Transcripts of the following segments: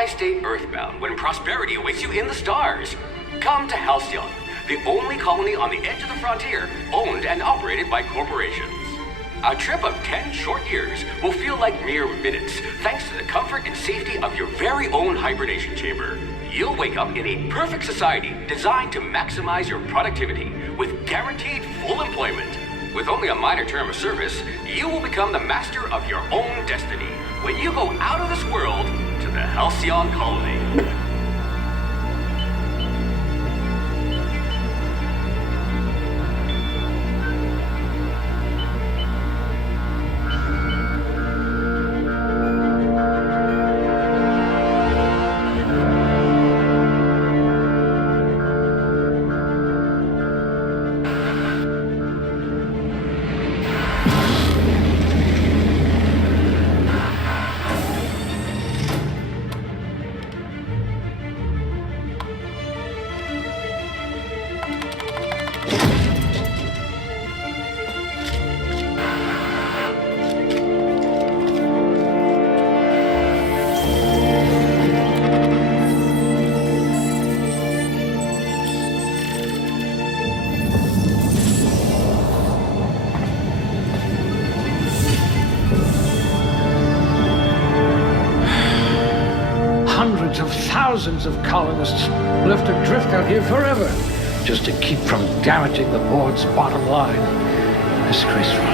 Why stay earthbound when prosperity awaits you in the stars? Come to Halcyon, the only colony on the edge of the frontier, owned and operated by corporations. A trip of 10 short years will feel like mere minutes, thanks to the comfort and safety of your very own hibernation chamber. You'll wake up in a perfect society designed to maximize your productivity with guaranteed full employment. With only a minor term of service, you will become the master of your own destiny when you go out of this world to the Halcyon colony. Thousands of colonists left adrift out here forever, just to keep from damaging the board's bottom line. Disgraceful.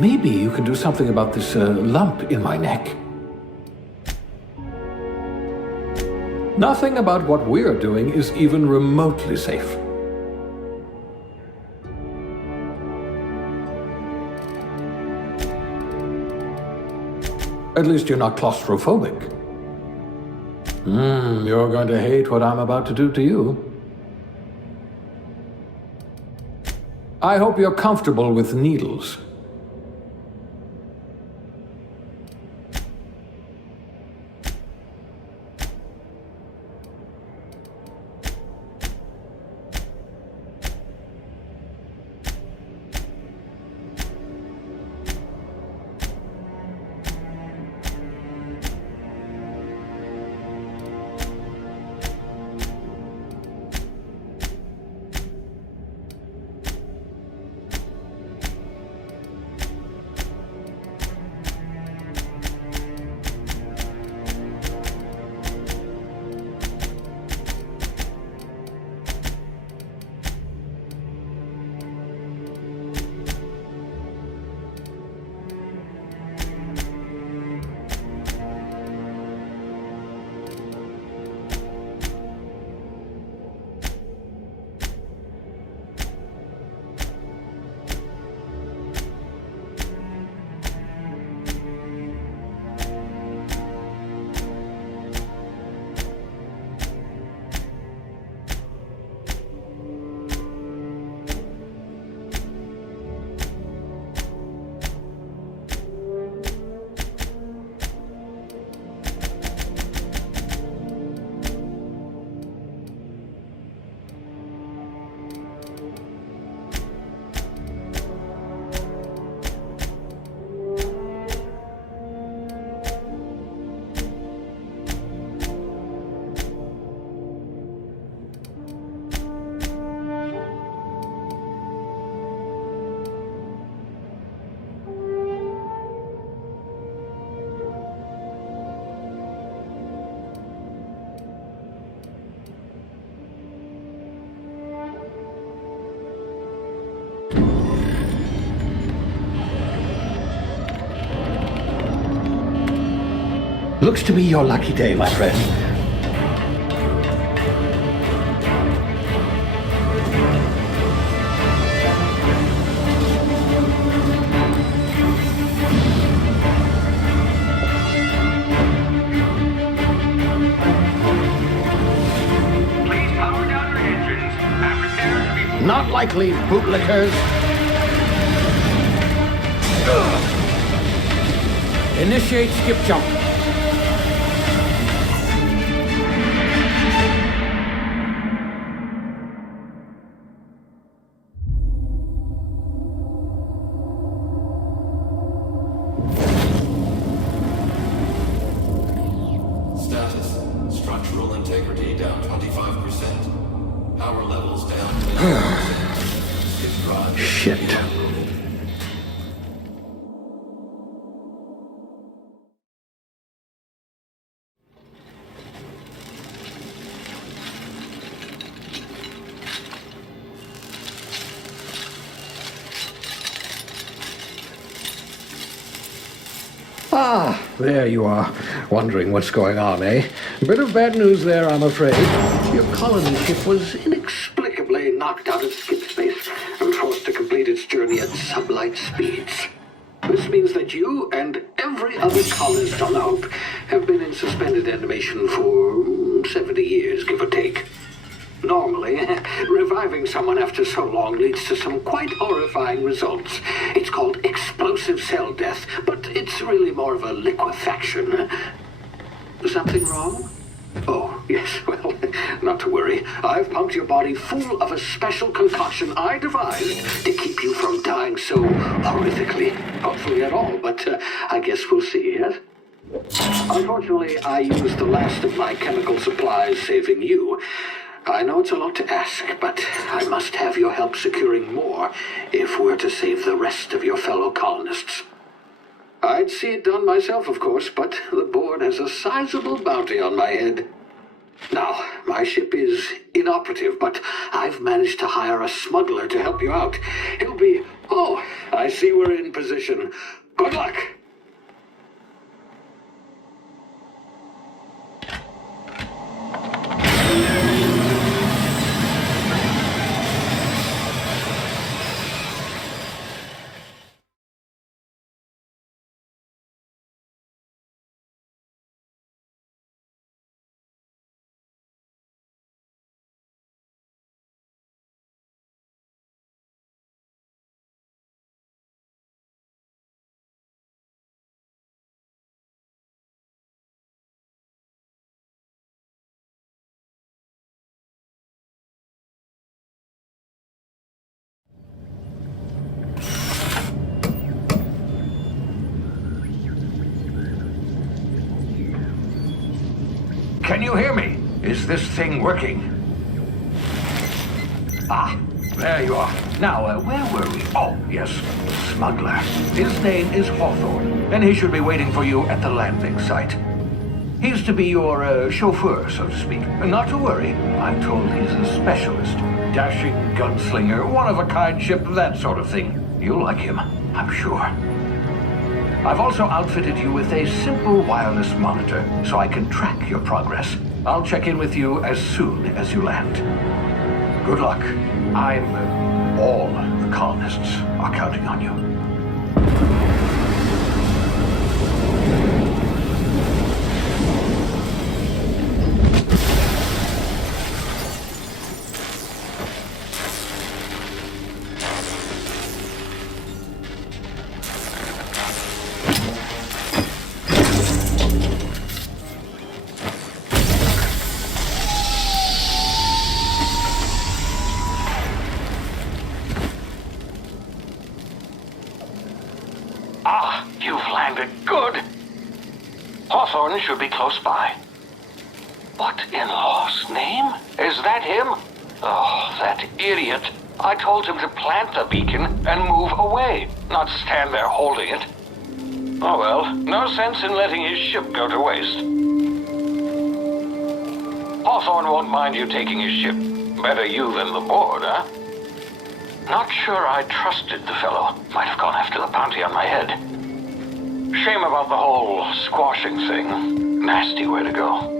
Maybe you can do something about this lump in my neck. Nothing about what we're doing is even remotely safe. At least you're not claustrophobic. You're going to hate what I'm about to do to you. I hope you're comfortable with needles. Looks to be your lucky day, my friend. Please power down your engines Not likely, bootlickers. Initiate skip jump. Status. Structural integrity down 25%. Power levels down 10%. Skip drive. Shit. Ah, there you are. Wondering what's going on, eh? Bit of bad news there, I'm afraid. Your colony ship was inexplicably knocked out of skip space and forced to complete its journey at sublight speeds. This means that you and every other colonist on the Hope have been in suspended animation for 70 years, give or take. Normally, reviving someone after so long leads to some quite horrifying results. It's called explosive cell death, but it's really more of a liquefaction. Something wrong? Oh, yes, well, not to worry. I've pumped your body full of a special concoction I devised to keep you from dying so horrifically. Hopefully at all, but I guess we'll see, yes? Unfortunately, I used the last of my chemical supplies saving you. I know it's a lot to ask, but I must have your help securing more if we're to save the rest of your fellow colonists. I'd see it done myself, of course, but the board has a sizable bounty on my head. Now, my ship is inoperative, but I've managed to hire a smuggler to help you out. He'll be... Oh, I see we're in position. Good luck! Can you hear me? Is this thing working? Ah, there you are. Now, where were we? Oh, yes, smuggler. His name is Hawthorne, and he should be waiting for you at the landing site. He's to be your chauffeur, so to speak. Not to worry, I'm told he's a specialist. Dashing gunslinger, one-of-a-kind ship, that sort of thing. You'll like him, I'm sure. I've also outfitted you with a simple wireless monitor, so I can track your progress. I'll check in with you as soon as you land. Good luck. All the colonists are counting on you. Hawthorne should be close by. What in law's name? Is that him? Oh, that idiot. I told him to plant the beacon and move away, not stand there holding it. Oh well, no sense in letting his ship go to waste. Hawthorne won't mind you taking his ship. Better you than the board, huh? Not sure I trusted the fellow. Might have gone after the bounty on my head. Shame about the whole squashing thing. Nasty way to go.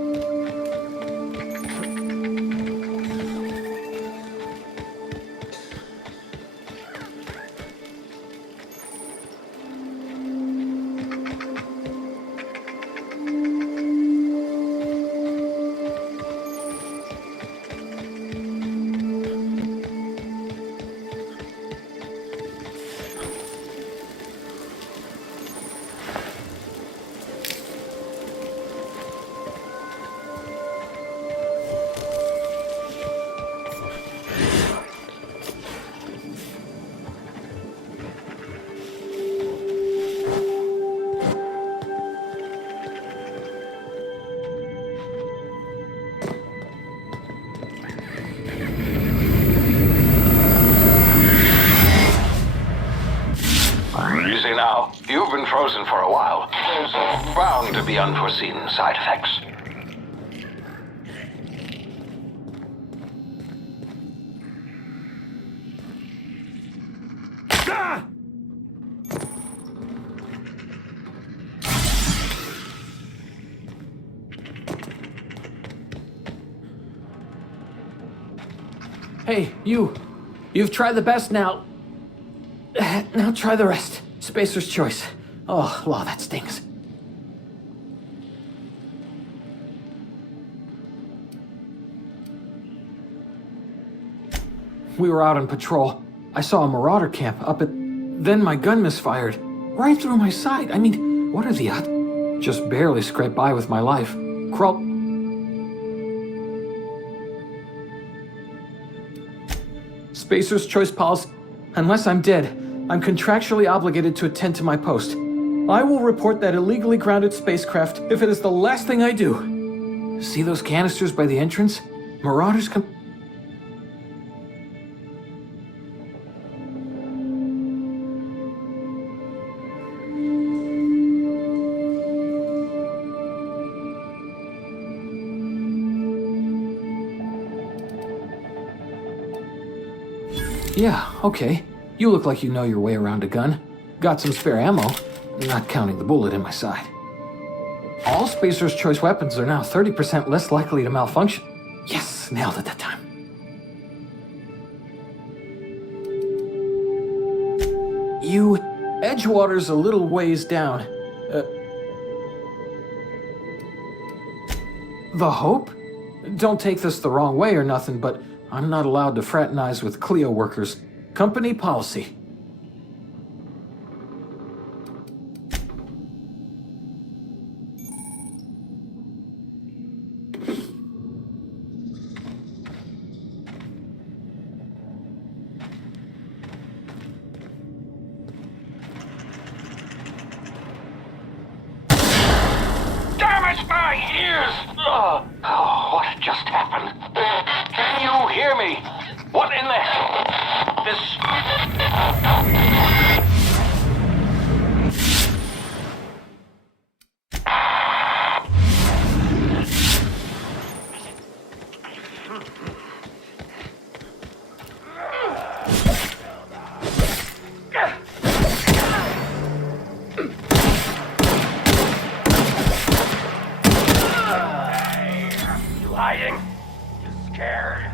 medicine for a while. There's bound to be unforeseen side effects. Hey, you. You've tried the best now. Now try the rest. Spacer's choice. Oh, law, that stings. We were out on patrol. I saw a marauder camp up at... Then my gun misfired. Right through my side. I mean, what are the odds? Just barely scraped by with my life. Crawl... Spacer's choice policy. Unless I'm dead, I'm contractually obligated to attend to my post. I will report that illegally grounded spacecraft if it is the last thing I do. See those canisters by the entrance? Marauders come... Yeah, okay. You look like you know your way around a gun. Got some spare ammo, not counting the bullet in my side. All Spacer's choice weapons are now 30% less likely to malfunction. Yes, nailed it that time. Edgewater's a little ways down. The Hope? Don't take this the wrong way or nothing, but I'm not allowed to fraternize with Clio workers. Company policy. Damn it, my ears! Oh, what just happened? Can you hear me? What in the hell? You hiding? You scared?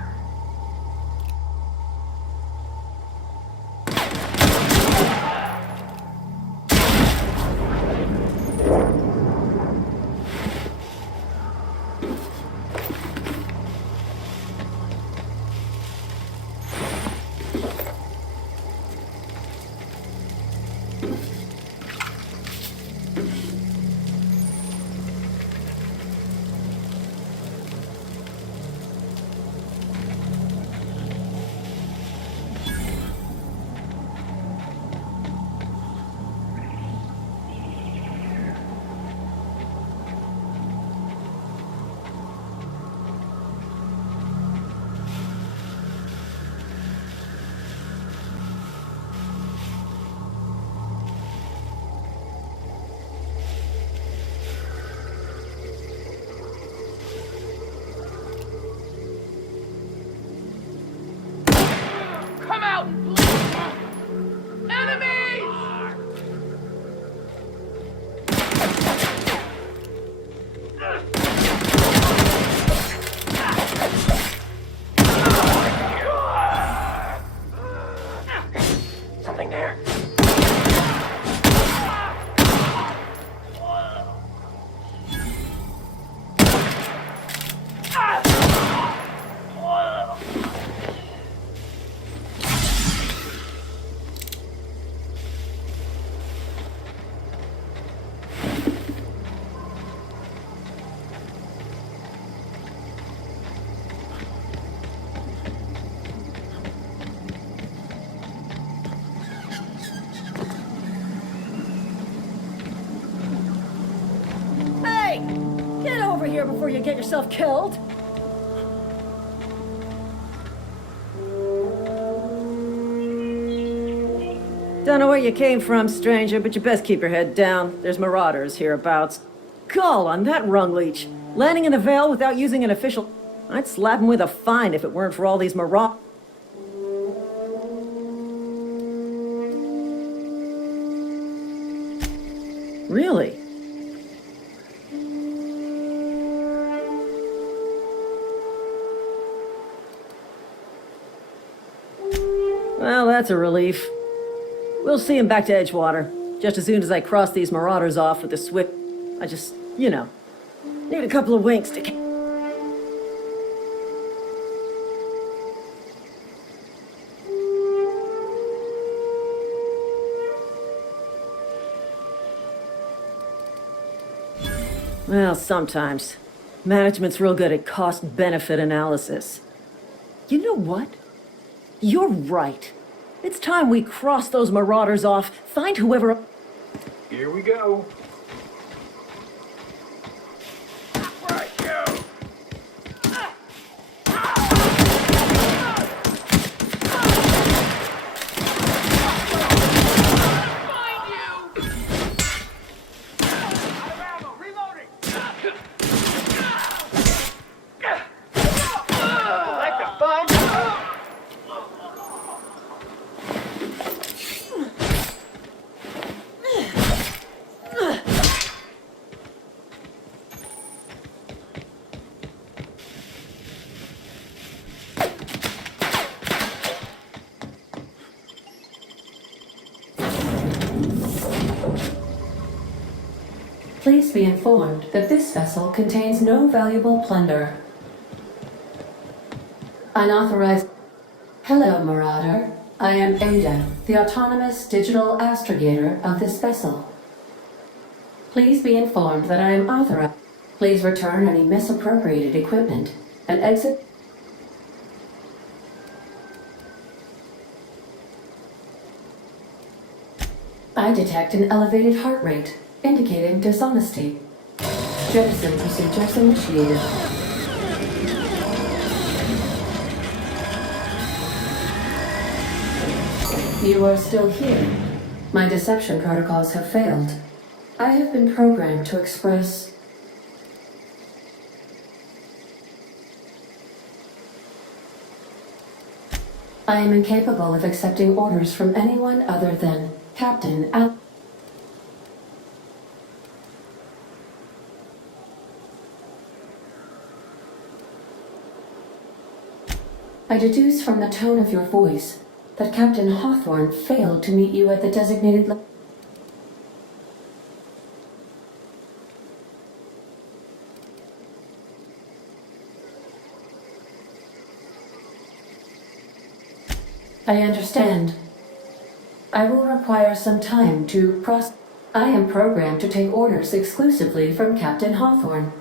Here before you get yourself killed. Don't know where you came from, stranger, but you best keep your head down. There's marauders hereabouts. Gall on that rung leech. Landing in the Vale without using an official... I'd slap him with a fine if it weren't for all these marauders. Really? Well, that's a relief. We'll see him back to Edgewater, just as soon as I cross these marauders off with the swift... I just, you know, need a couple of winks to... Well, sometimes. Management's real good at cost-benefit analysis. You know what? You're right. It's time we cross those marauders off, find whoever... Here we go. Right, go. Please be informed that this vessel contains no valuable plunder. Unauthorized... Hello, Marauder. I am Ada, the autonomous digital astrogator of this vessel. Please be informed that I am authorized. Please return any misappropriated equipment and exit... I detect an elevated heart rate, indicating dishonesty. Jettison procedures initiated. You are still here. My deception protocols have failed. I have been programmed to express... I am incapable of accepting orders from anyone other than Captain Al... I deduce from the tone of your voice that Captain Hawthorne failed to meet you at the designated... I understand. I will require some time to process... I am programmed to take orders exclusively from Captain Hawthorne.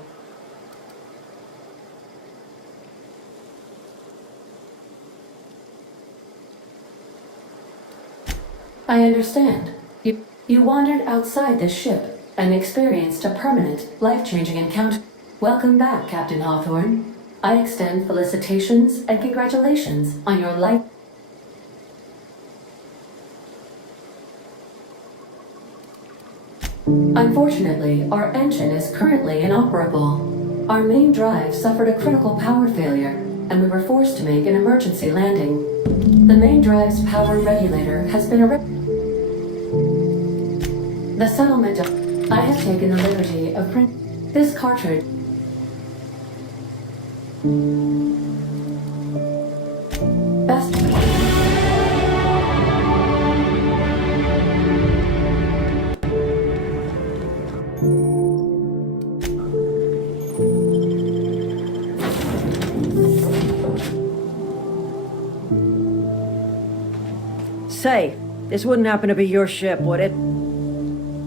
I understand. You wandered outside this ship and experienced a permanent, life-changing encounter. Welcome back, Captain Hawthorne. I extend felicitations and congratulations on your life. Unfortunately, our engine is currently inoperable. Our main drive suffered a critical power failure, and we were forced to make an emergency landing. The main drive's power regulator has been The settlement of... I have taken the liberty of this cartridge... Best... Say, this wouldn't happen to be your ship, would it?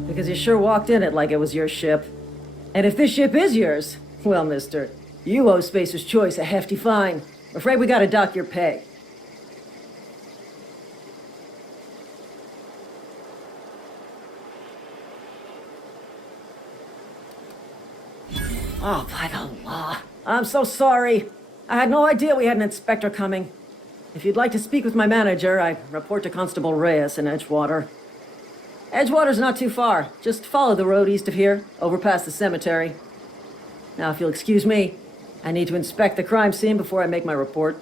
Because you sure walked in it like it was your ship. And if this ship is yours, well, mister, you owe Spacer's Choice a hefty fine. Afraid we gotta dock your pay. Oh, by the law. I'm so sorry. I had no idea we had an inspector coming. If you'd like to speak with my manager, I report to Constable Reyes in Edgewater. Edgewater's not too far. Just follow the road east of here, over past the cemetery. Now, if you'll excuse me, I need to inspect the crime scene before I make my report.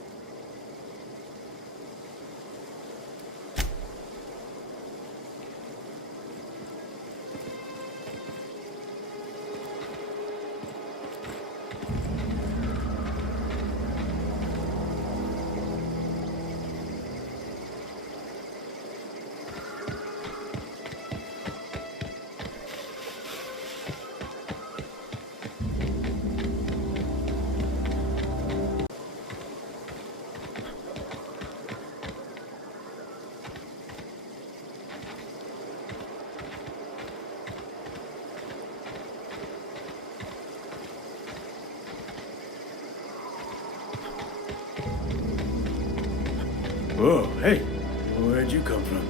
Whoa, hey, where'd you come from?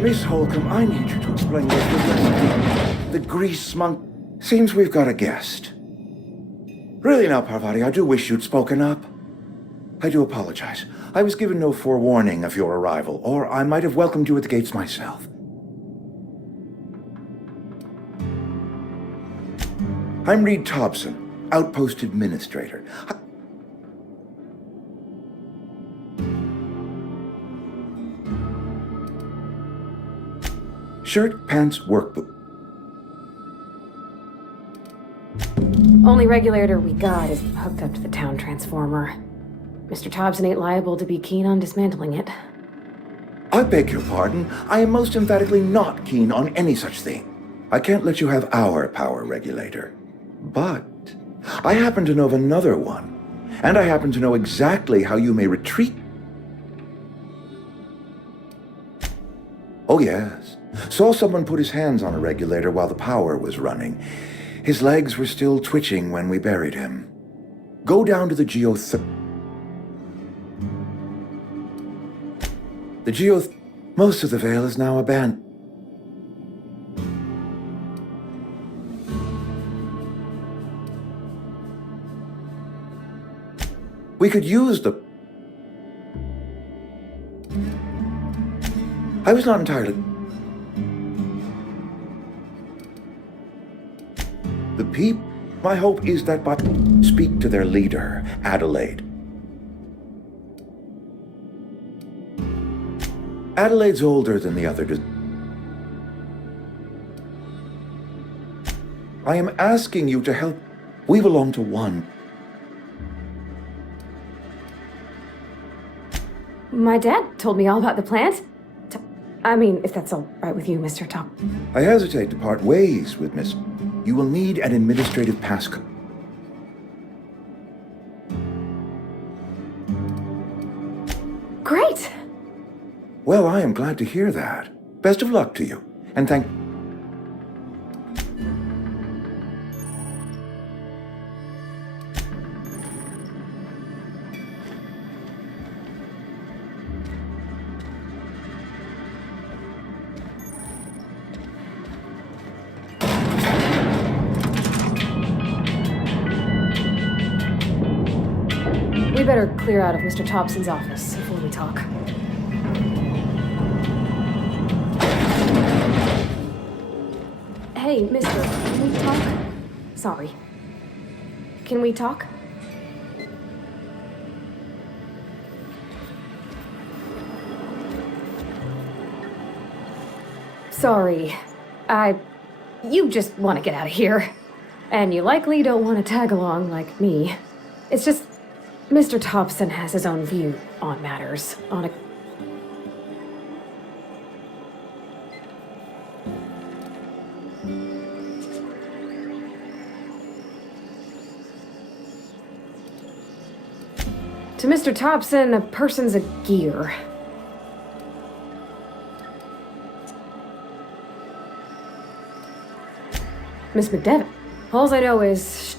Miss Holcomb, I need you to explain this recipe. The grease monk. Seems we've got a guest. Really now, Parvati, I do wish you'd spoken up. I do apologize. I was given no forewarning of your arrival, or I might have welcomed you at the gates myself. I'm Reed Thompson, Outpost Administrator. Shirt, pants, workbook. Only regulator we got is hooked up to the town transformer. Mr. Thompson ain't liable to be keen on dismantling it. I beg your pardon. I am most emphatically not keen on any such thing. I can't let you have our power regulator. But I happen to know of another one. And I happen to know exactly how you may retreat. Oh yes. Saw someone put his hands on a regulator while the power was running. His legs were still twitching when we buried him. Go down to the most of the Vale is now abandoned. We could use the... I was not entirely... The people... My hope is that by... Speak to their leader, Adelaide. Adelaide's older than the other. I am asking you to help. We belong to one. My dad told me all about the plant. I mean, if that's all right with you, Mr. Top. I hesitate to part ways with Miss... You will need an administrative passcode. Great! Well, I am glad to hear that. Best of luck to you, and thank... We better better clear out of Mr. Thompson's office before we talk. Hey, mister, can we talk? Sorry. Can we talk? Sorry. You just want to get out of here. And you likely don't want to tag along like me. It's just, Mr. Thompson has his own view on matters, on a... To Mr. Thompson, a person's a gear. Miss McDevitt. All I know is...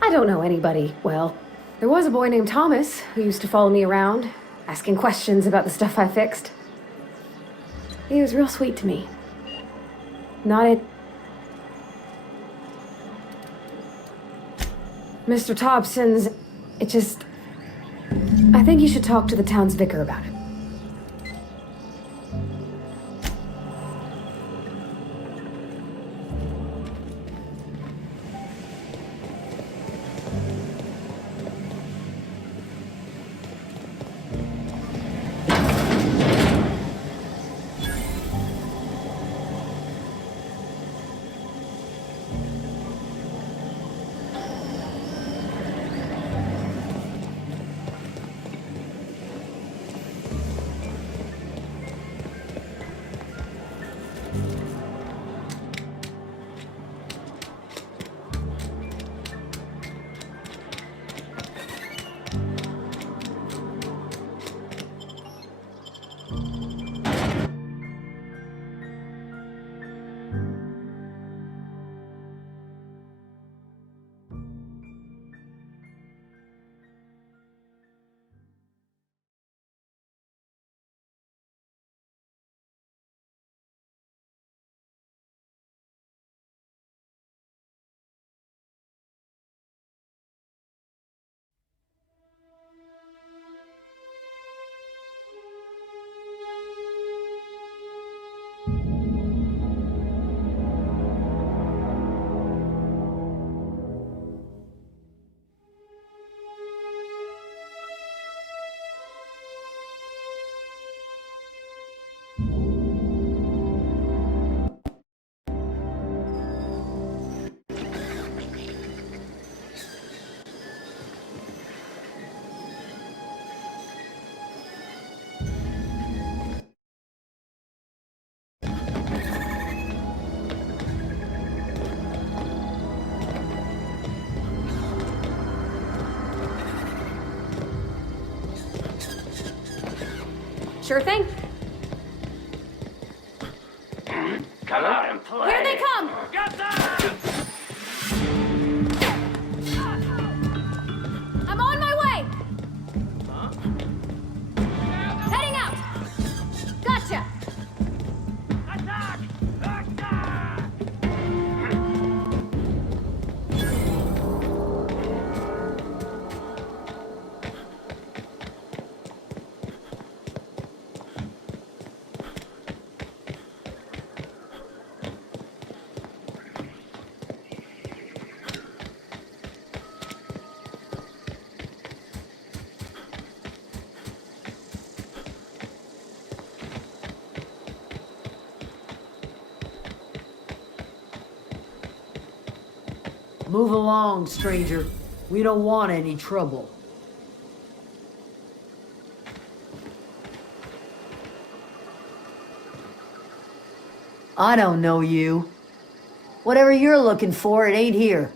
I don't know anybody well. There was a boy named Thomas who used to follow me around, asking questions about the stuff I fixed. He was real sweet to me. Not it. Mr. Thompson's... It just... I think you should talk to the town's vicar about it. Sure thing. Come out and play. Here they come! Got that! I'm on my way! Heading out! Gotcha! Attack! Attack! Move along, stranger. We don't want any trouble. I don't know you. Whatever you're looking for, it ain't here.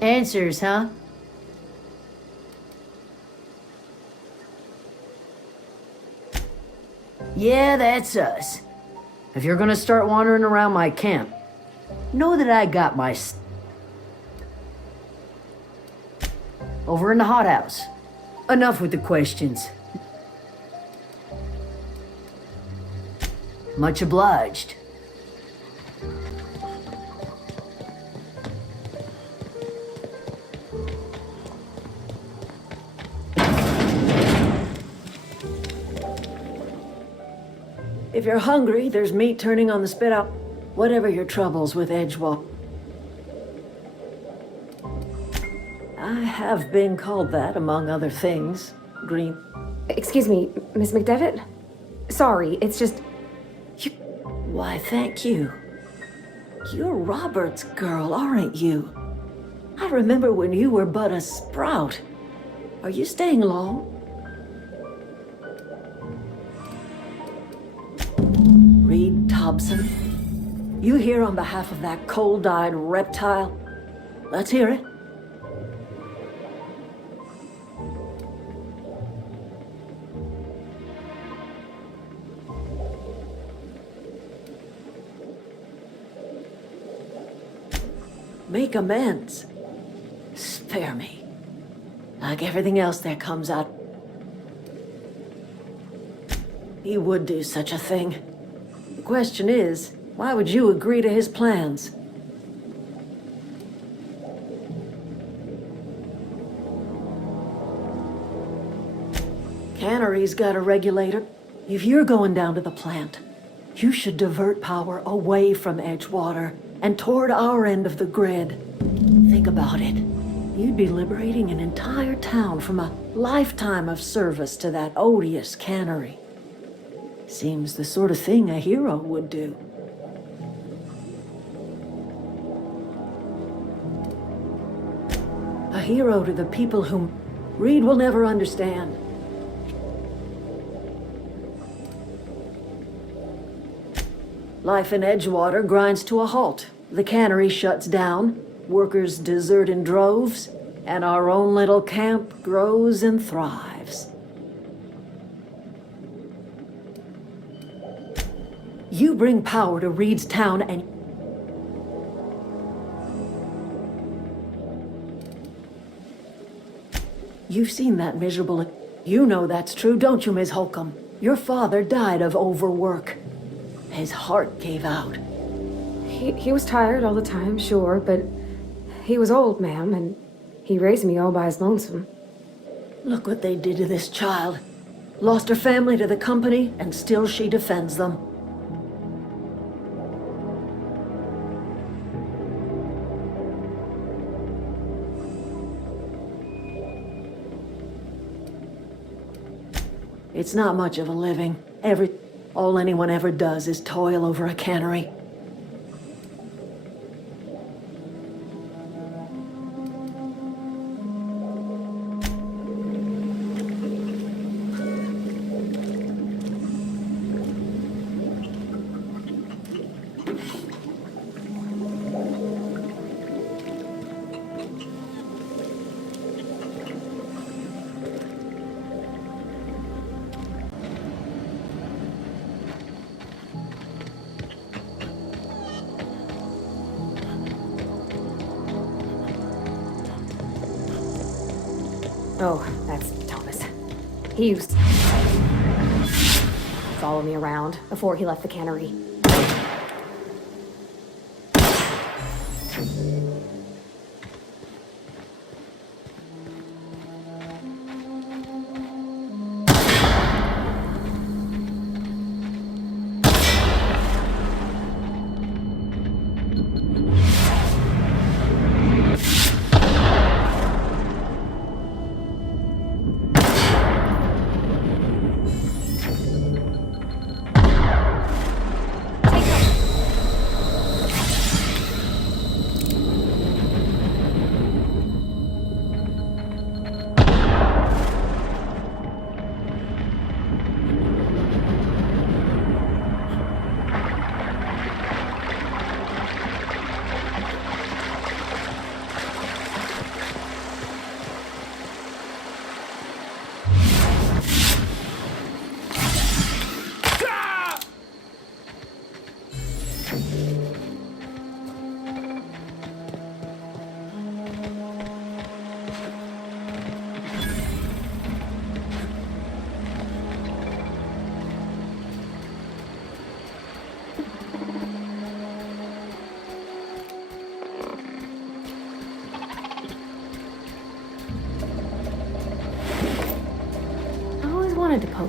Answers, huh? Yeah, that's us. If you're gonna start wandering around my camp, know that I got my... Over in the hothouse. Enough with the questions. Much obliged. If you're hungry, there's meat turning on the spit out. Whatever your troubles with Edgewalk. I have been called that, among other things. Green. Excuse me, Miss McDevitt? Sorry, it's just... Why, thank you. You're Robert's girl, aren't you? I remember when you were but a sprout. Are you staying long? Reed Thompson? You here on behalf of that cold-eyed reptile? Let's hear it. Make amends. Spare me. Like everything else that comes out. He would do such a thing. The question is, why would you agree to his plans? Cannery's got a regulator. If you're going down to the plant, you should divert power away from Edgewater and toward our end of the grid. Think about it. You'd be liberating an entire town from a lifetime of service to that odious cannery. Seems the sort of thing a hero would do. A hero to the people whom Reed will never understand. Life in Edgewater grinds to a halt. The cannery shuts down, workers desert in droves, and our own little camp grows and thrives. You bring power to Reed's town and... You've seen that miserable... You know that's true, don't you, Ms. Holcomb? Your father died of overwork. His heart gave out. He was tired all the time, sure, but he was old, ma'am, and he raised me all by his lonesome. Look what they did to this child. Lost her family to the company, and still she defends them. It's not much of a living. All anyone ever does is toil over a cannery. Oh, that's Thomas. He used to follow me around before he left the cannery.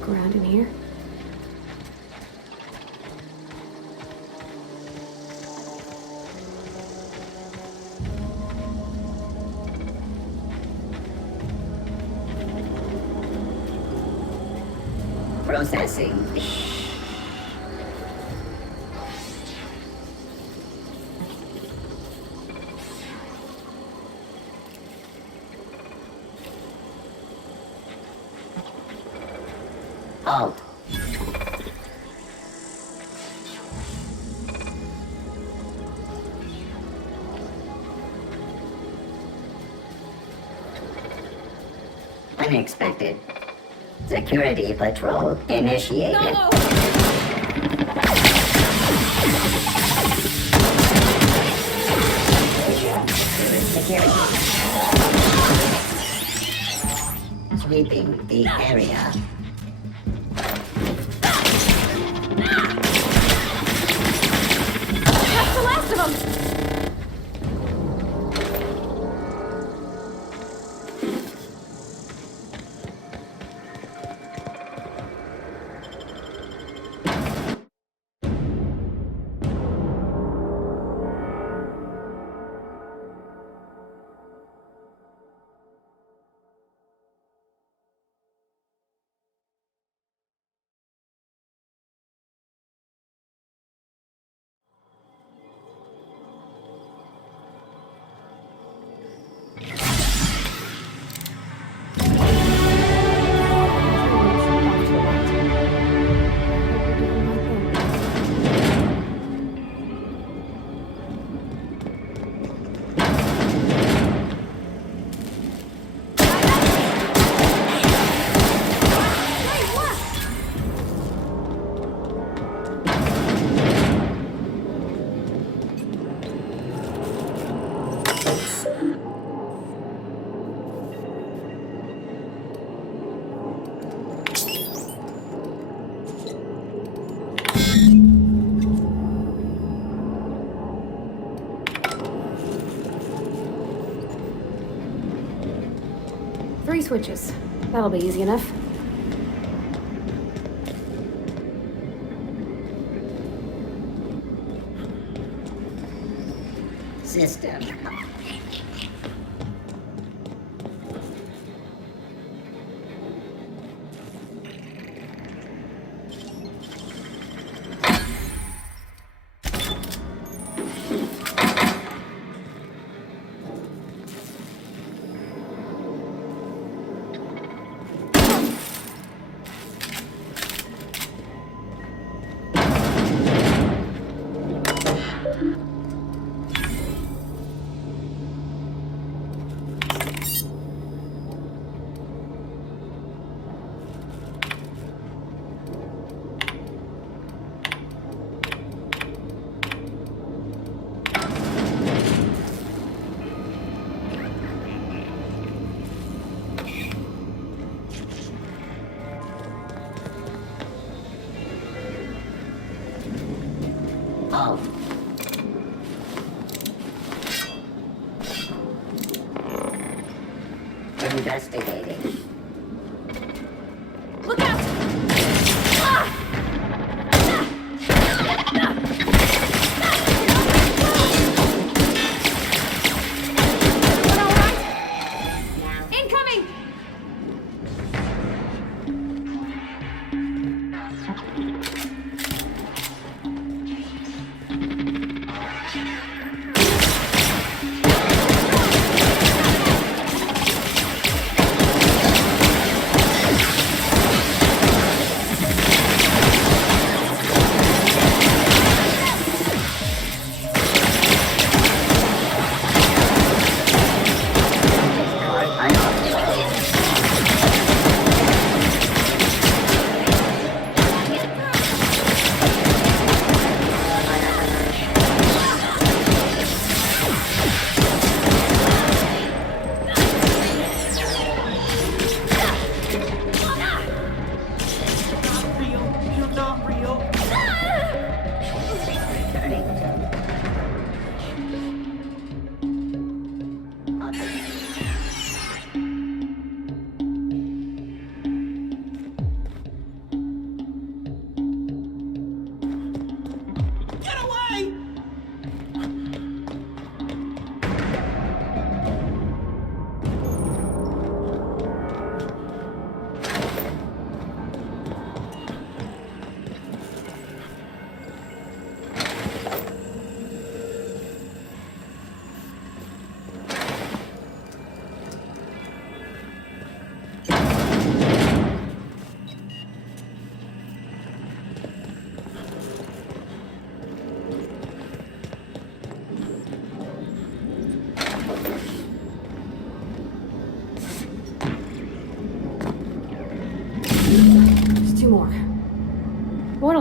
look around in here. Processing. Halt. Unexpected. Security patrol initiated. No! Security. Sweeping the area. That's the last of them! 3 switches. That'll be easy enough. System. Investigating. Look out! Incoming!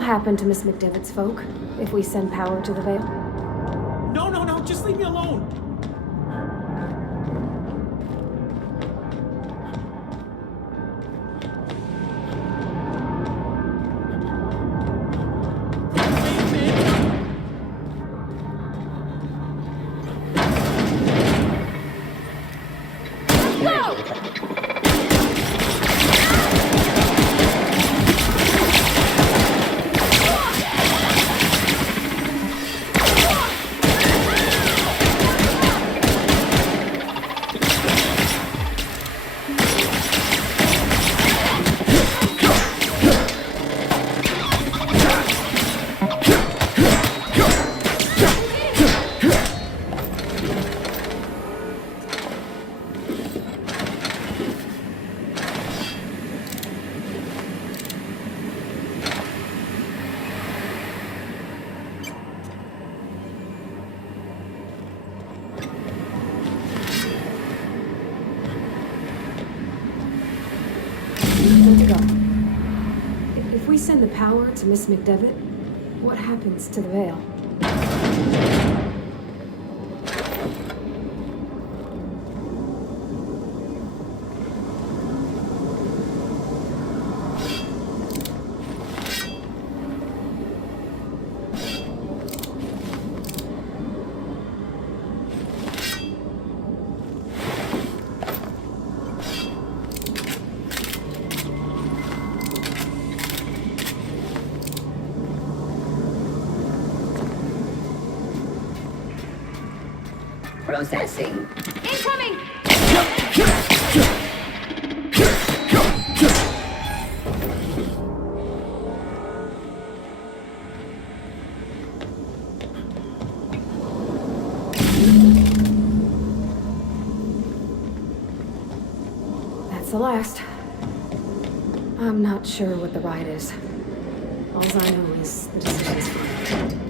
happen to Miss McDevitt's folk if we send power to the Vale? No, just leave me alone. Good to go. If we send the power to Miss McDevitt, what happens to the Vale? Processing. Incoming! That's the last. I'm not sure what the ride is. All I know is the decision's fine.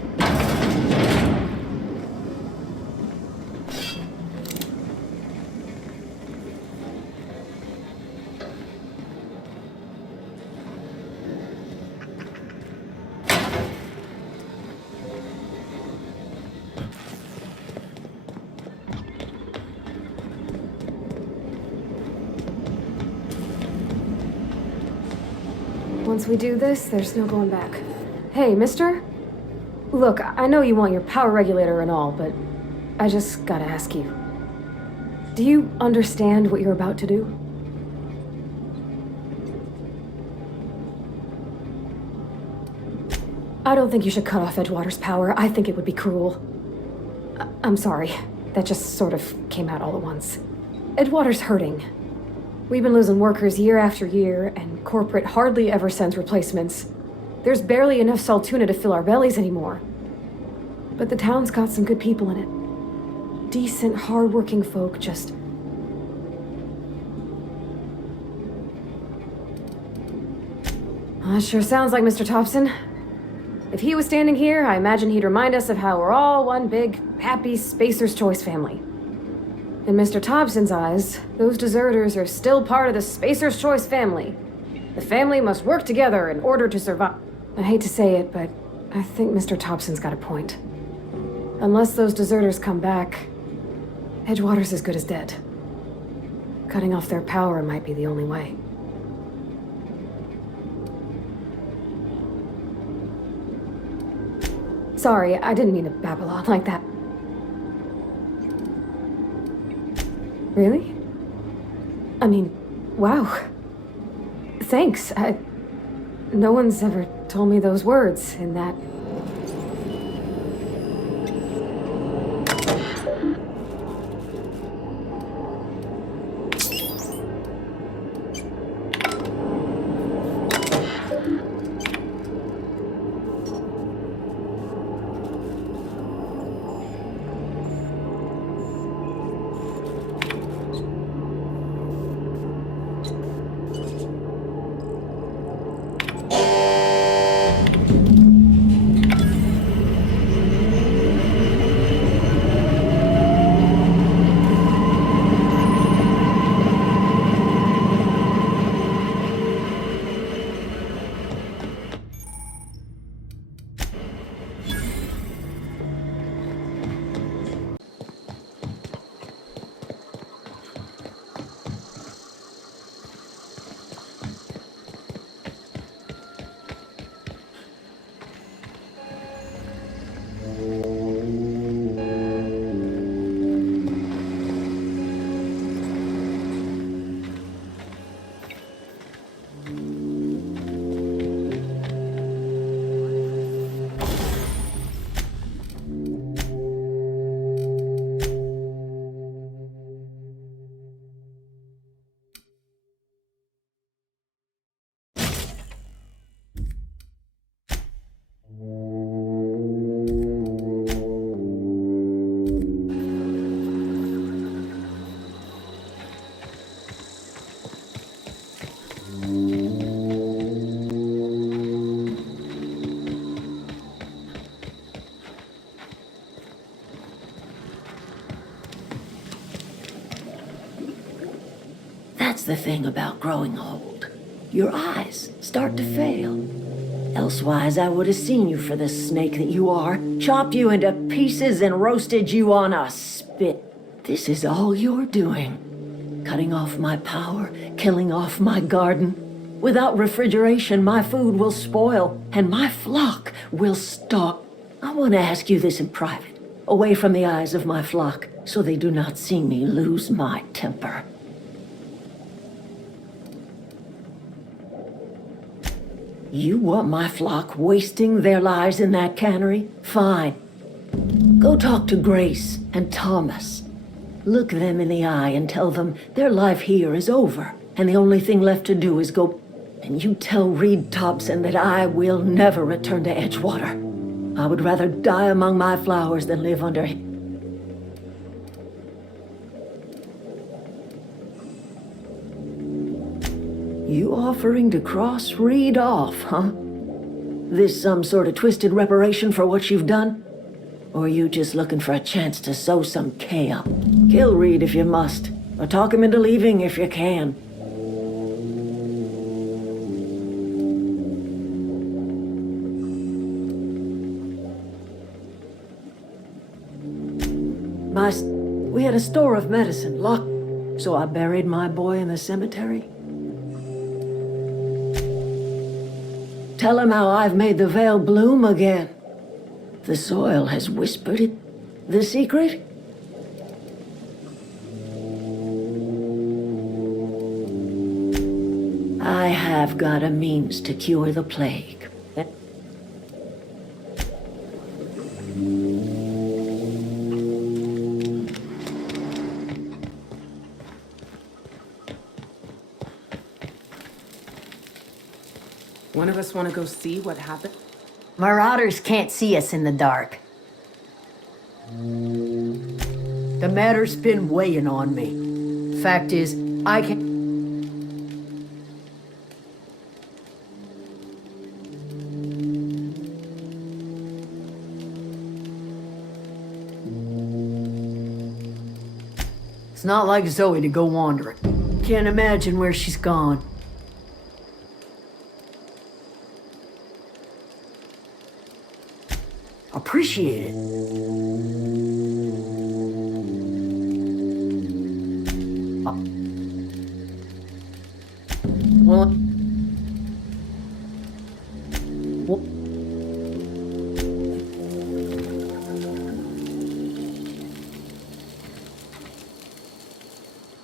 Once we do this, there's no going back. Hey, mister? Look, I know you want your power regulator and all, but I just gotta ask you. Do you understand what you're about to do? I don't think you should cut off Edgewater's power. I think it would be cruel. I'm sorry. That just sort of came out all at once. Edgewater's hurting. We've been losing workers year after year, and corporate hardly ever sends replacements. There's barely enough Saltuna to fill our bellies anymore. But the town's got some good people in it. Decent, hard-working folk just... Sure sounds like Mr. Thompson. If he was standing here, I imagine he'd remind us of how we're all one big, happy Spacer's Choice family. In Mr. Thompson's eyes, those deserters are still part of the Spacer's Choice family. The family must work together in order to survive. I hate to say it, but I think Mr. Thompson's got a point. Unless those deserters come back, Edgewater's as good as dead. Cutting off their power might be the only way. Sorry, I didn't mean to babble on like that. Really? I mean, wow. Thanks. No one's ever told me those words in that... the thing about growing old. Your eyes start to fail. Elsewise, I would have seen you for the snake that you are, chopped you into pieces and roasted you on a spit. This is all you're doing. Cutting off my power, killing off my garden. Without refrigeration, my food will spoil, and my flock will starve. I want to ask you this in private, away from the eyes of my flock, so they do not see me lose my temper. You want my flock wasting their lives in that cannery? Fine. Go talk to Grace and Thomas. Look them in the eye and tell them their life here is over, and the only thing left to do is go... And you tell Reed Thompson that I will never return to Edgewater. I would rather die among my flowers than live under... You offering to cross Reed off, huh? This some sort of twisted reparation for what you've done? Or are you just looking for a chance to sow some chaos? Kill Reed if you must, or talk him into leaving if you can. We had a store of medicine locked, so I buried my boy in the cemetery. Tell him how I've made the veil bloom again. The soil has whispered it. The secret? I have got a means to cure the plague. One of us want to go see what happened? Marauders can't see us in the dark. The matter's been weighing on me. Fact is, I can... It's not like Zoe to go wandering. Can't imagine where she's gone. Appreciate it. Well...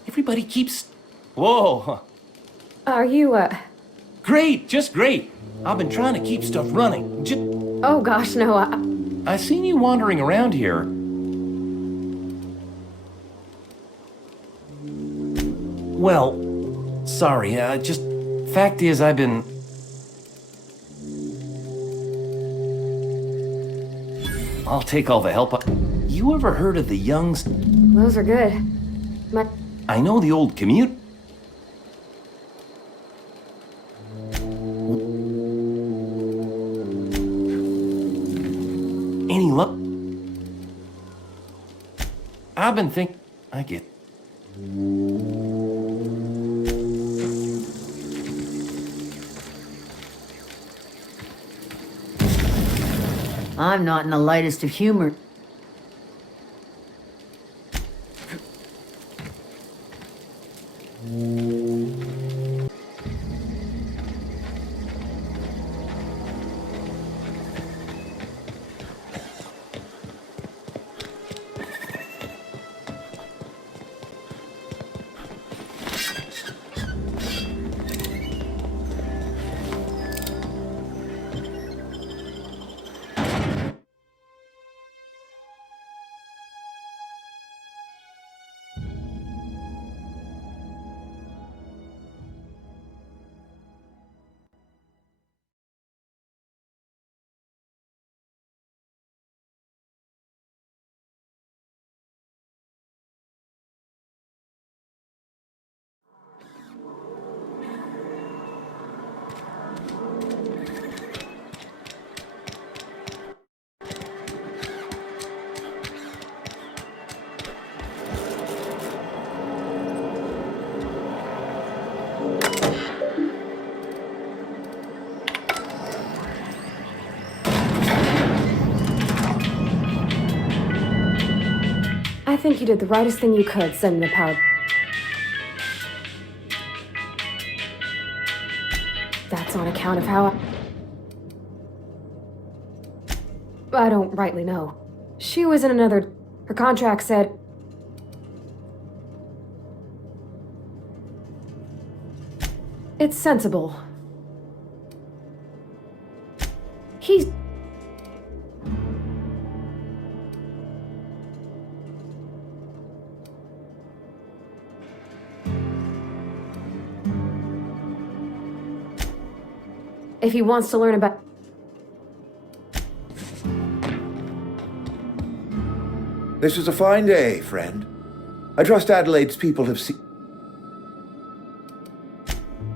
Everybody keeps... Whoa! Are you, Great, just great. I've been trying to keep stuff running. Oh gosh, no, I seen you wandering around here. Well, sorry, just... Fact is, I've been... I'll take all the help You ever heard of the Youngs? Those are good. I know the old commute. Any luck? I've been I get... I'm not in the lightest of humor. I think you did the rightest thing you could, sending the power. That's on account of how I don't rightly know. She was in another... Her contract said... It's sensible. He's... If he wants to learn about... This is a fine day, friend. I trust Adelaide's people have seen...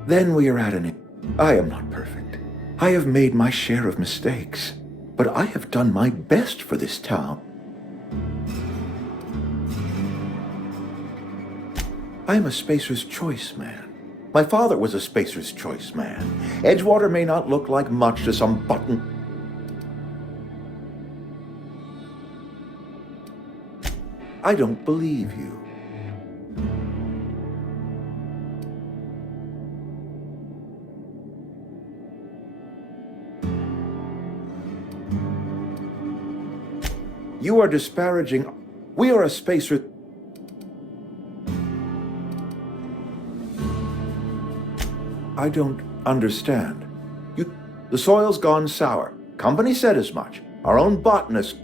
Then we are at an end. I am not perfect. I have made my share of mistakes, but I have done my best for this town. I am a Spacer's Choice man. My father was a Spacer's Choice man. Edgewater may not look like much to some button... I don't believe you. You are disparaging... We are a Spacer... I don't understand. The soil's gone sour. Company said as much. Our own botanist...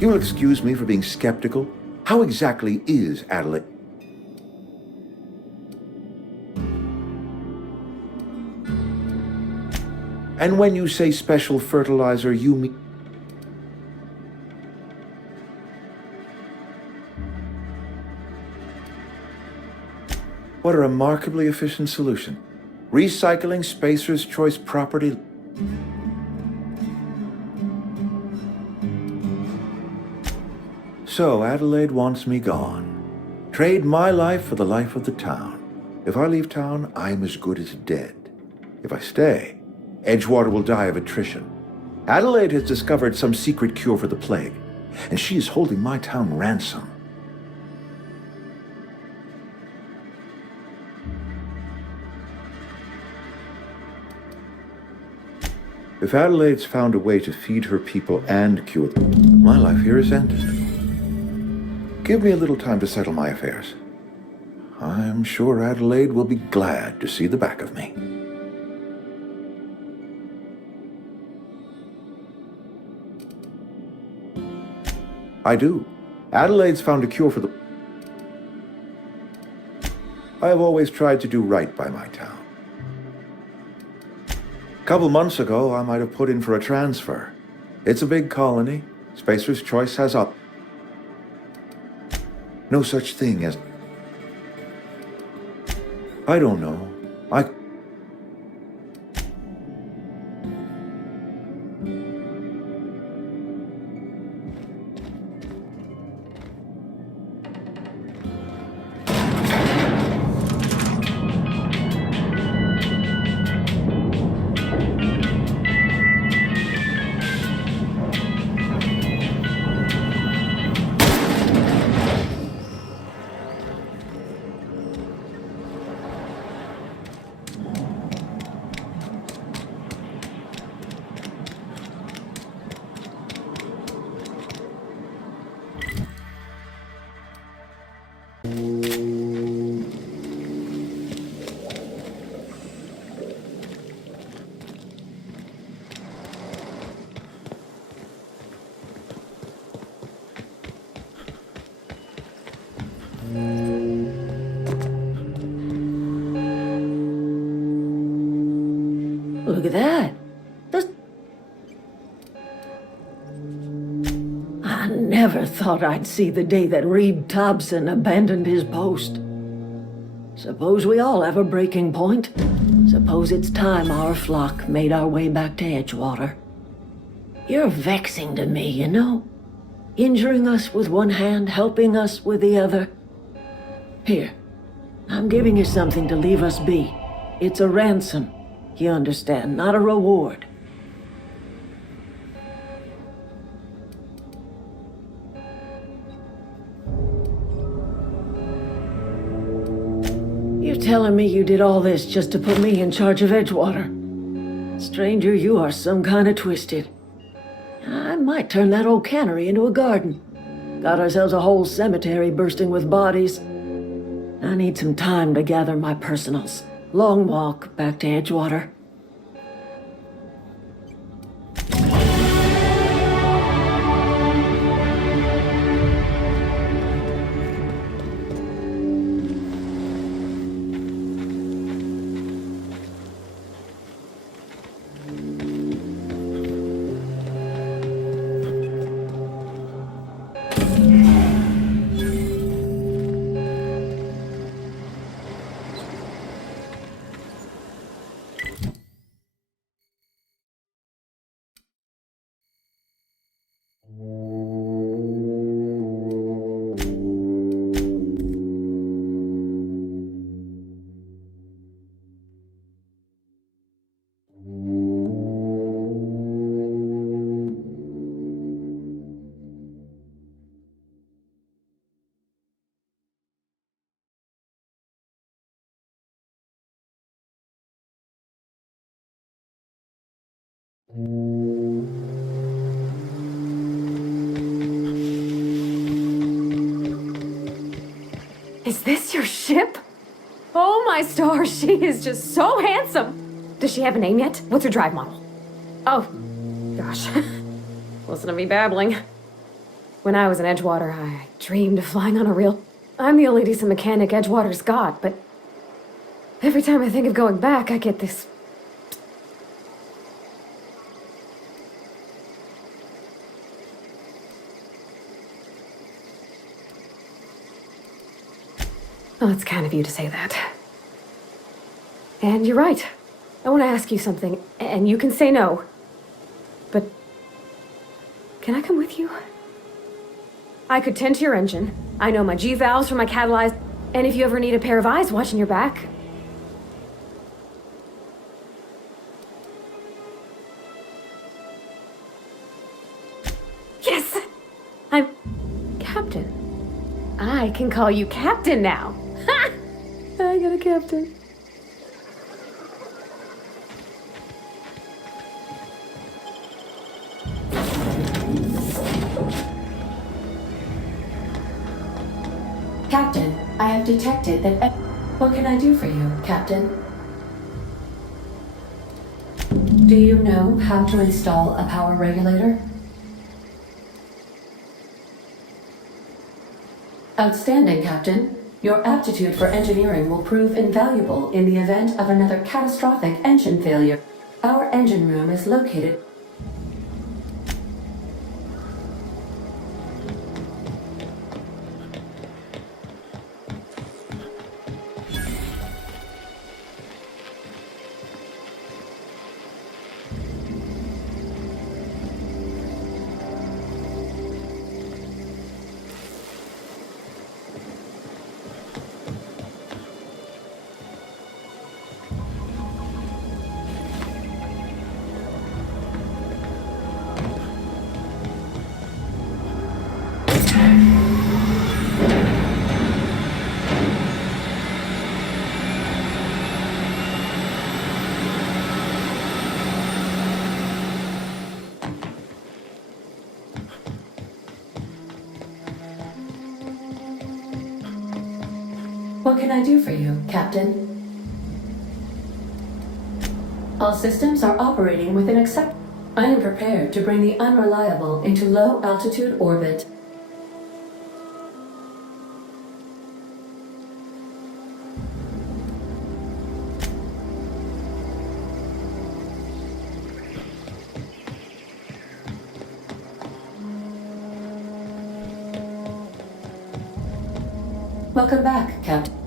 You'll excuse me for being skeptical. How exactly is Adelaide? And when you say special fertilizer, you mean... What a remarkably efficient solution. Recycling Spacer's Choice property... So, Adelaide wants me gone. Trade my life for the life of the town. If I leave town, I'm as good as dead. If I stay, Edgewater will die of attrition. Adelaide has discovered some secret cure for the plague, and she is holding my town ransom. If Adelaide's found a way to feed her people and cure them, my life here is ended. Give me a little time to settle my affairs. I'm sure Adelaide will be glad to see the back of me. I do. Adelaide's found a cure for the... I have always tried to do right by my town. A couple months ago, I might have put in for a transfer. It's a big colony. Spacer's Choice has up. No such thing as... I don't know. Look at that. I never thought I'd see the day that Reed Thompson abandoned his post. Suppose we all have a breaking point. Suppose it's time our flock made our way back to Edgewater. You're vexing to me, you know? Injuring us with one hand, helping us with the other. Here, I'm giving you something to leave us be. It's a ransom. You understand, not a reward. You're telling me you did all this just to put me in charge of Edgewater? Stranger, you are some kind of twisted. I might turn that old cannery into a garden. Got ourselves a whole cemetery bursting with bodies. I need some time to gather my personals. Long walk back to Edgewater. Is this your ship? Oh my stars, she is just so handsome. Does she have a name yet? What's her drive model? Oh, gosh. Listen to me babbling. When I was in Edgewater, I dreamed of flying on a real... I'm the only decent mechanic Edgewater's got, but every time I think of going back, I get this... Well, it's kind of you to say that. And you're right. I want to ask you something, and you can say no. But can I come with you? I could tend to your engine. I know my G-valves from my catalyzed, and if you ever need a pair of eyes watching your back. Yes! I'm Captain. I can call you Captain now. Ha! I got a captain. Captain, I have detected that... What can I do for you, Captain? Do you know how to install a power regulator? Outstanding, Captain. Your aptitude for engineering will prove invaluable in the event of another catastrophic engine failure. Our engine room is located... What can I do for you, Captain? All systems are operating with an accept... I am prepared to bring the unreliable into low-altitude orbit. Welcome back, Captain.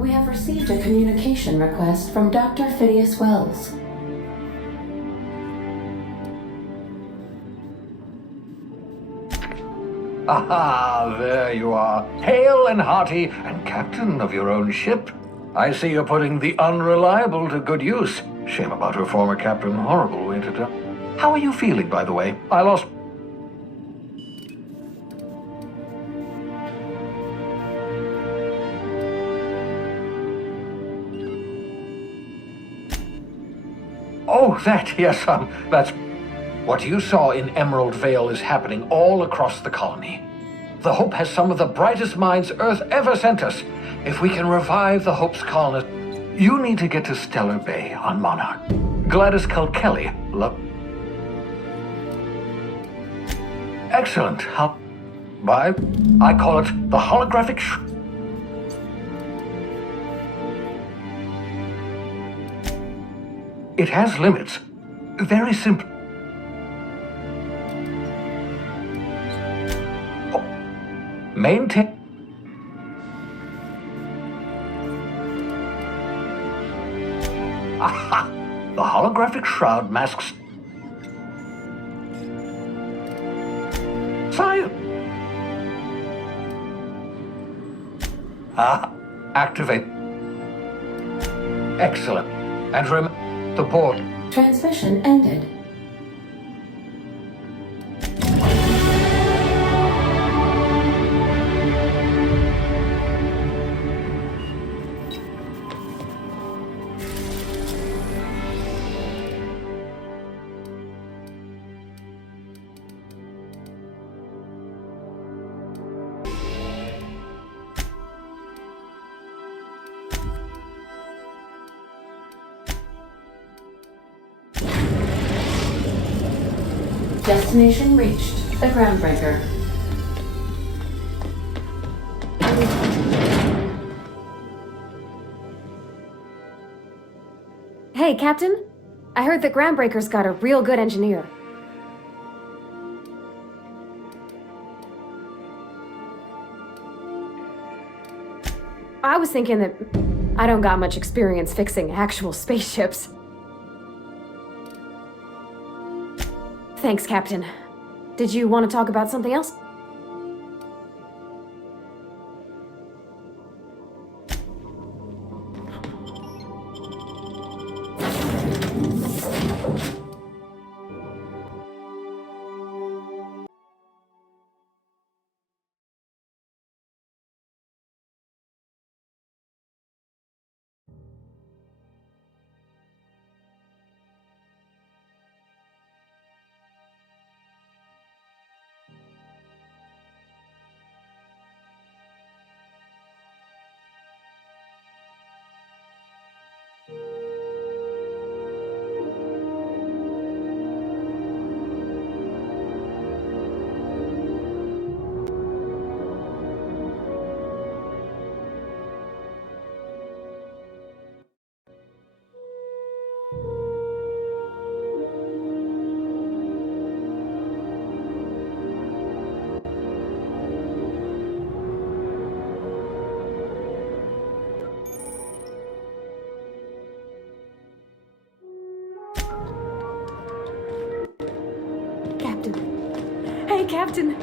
We have received a communication request from Dr. Phineas Wells. Aha, there you are. Hale and hearty, and captain of your own ship. I see you're putting the unreliable to good use. Shame about her former captain. Horrible way to die. How are you feeling, by the way? I lost... Oh, that, yes, that's... What you saw in Emerald Vale is happening all across the colony. The Hope has some of the brightest minds Earth ever sent us. If we can revive the Hope's colonists, you need to get to Stellar Bay on Monarch. Gladys Kelly, Excellent. Bye. I call it the holographic It has limits. Very simple. Maintain. Aha! The holographic shroud masks science. Activate. Excellent. And the board. Transmission ended. Destination reached. The Groundbreaker. Hey, Captain. I heard that Groundbreaker's got a real good engineer. I was thinking that I don't got much experience fixing actual spaceships. Thanks, Captain. Did you want to talk about something else? Hey, Captain.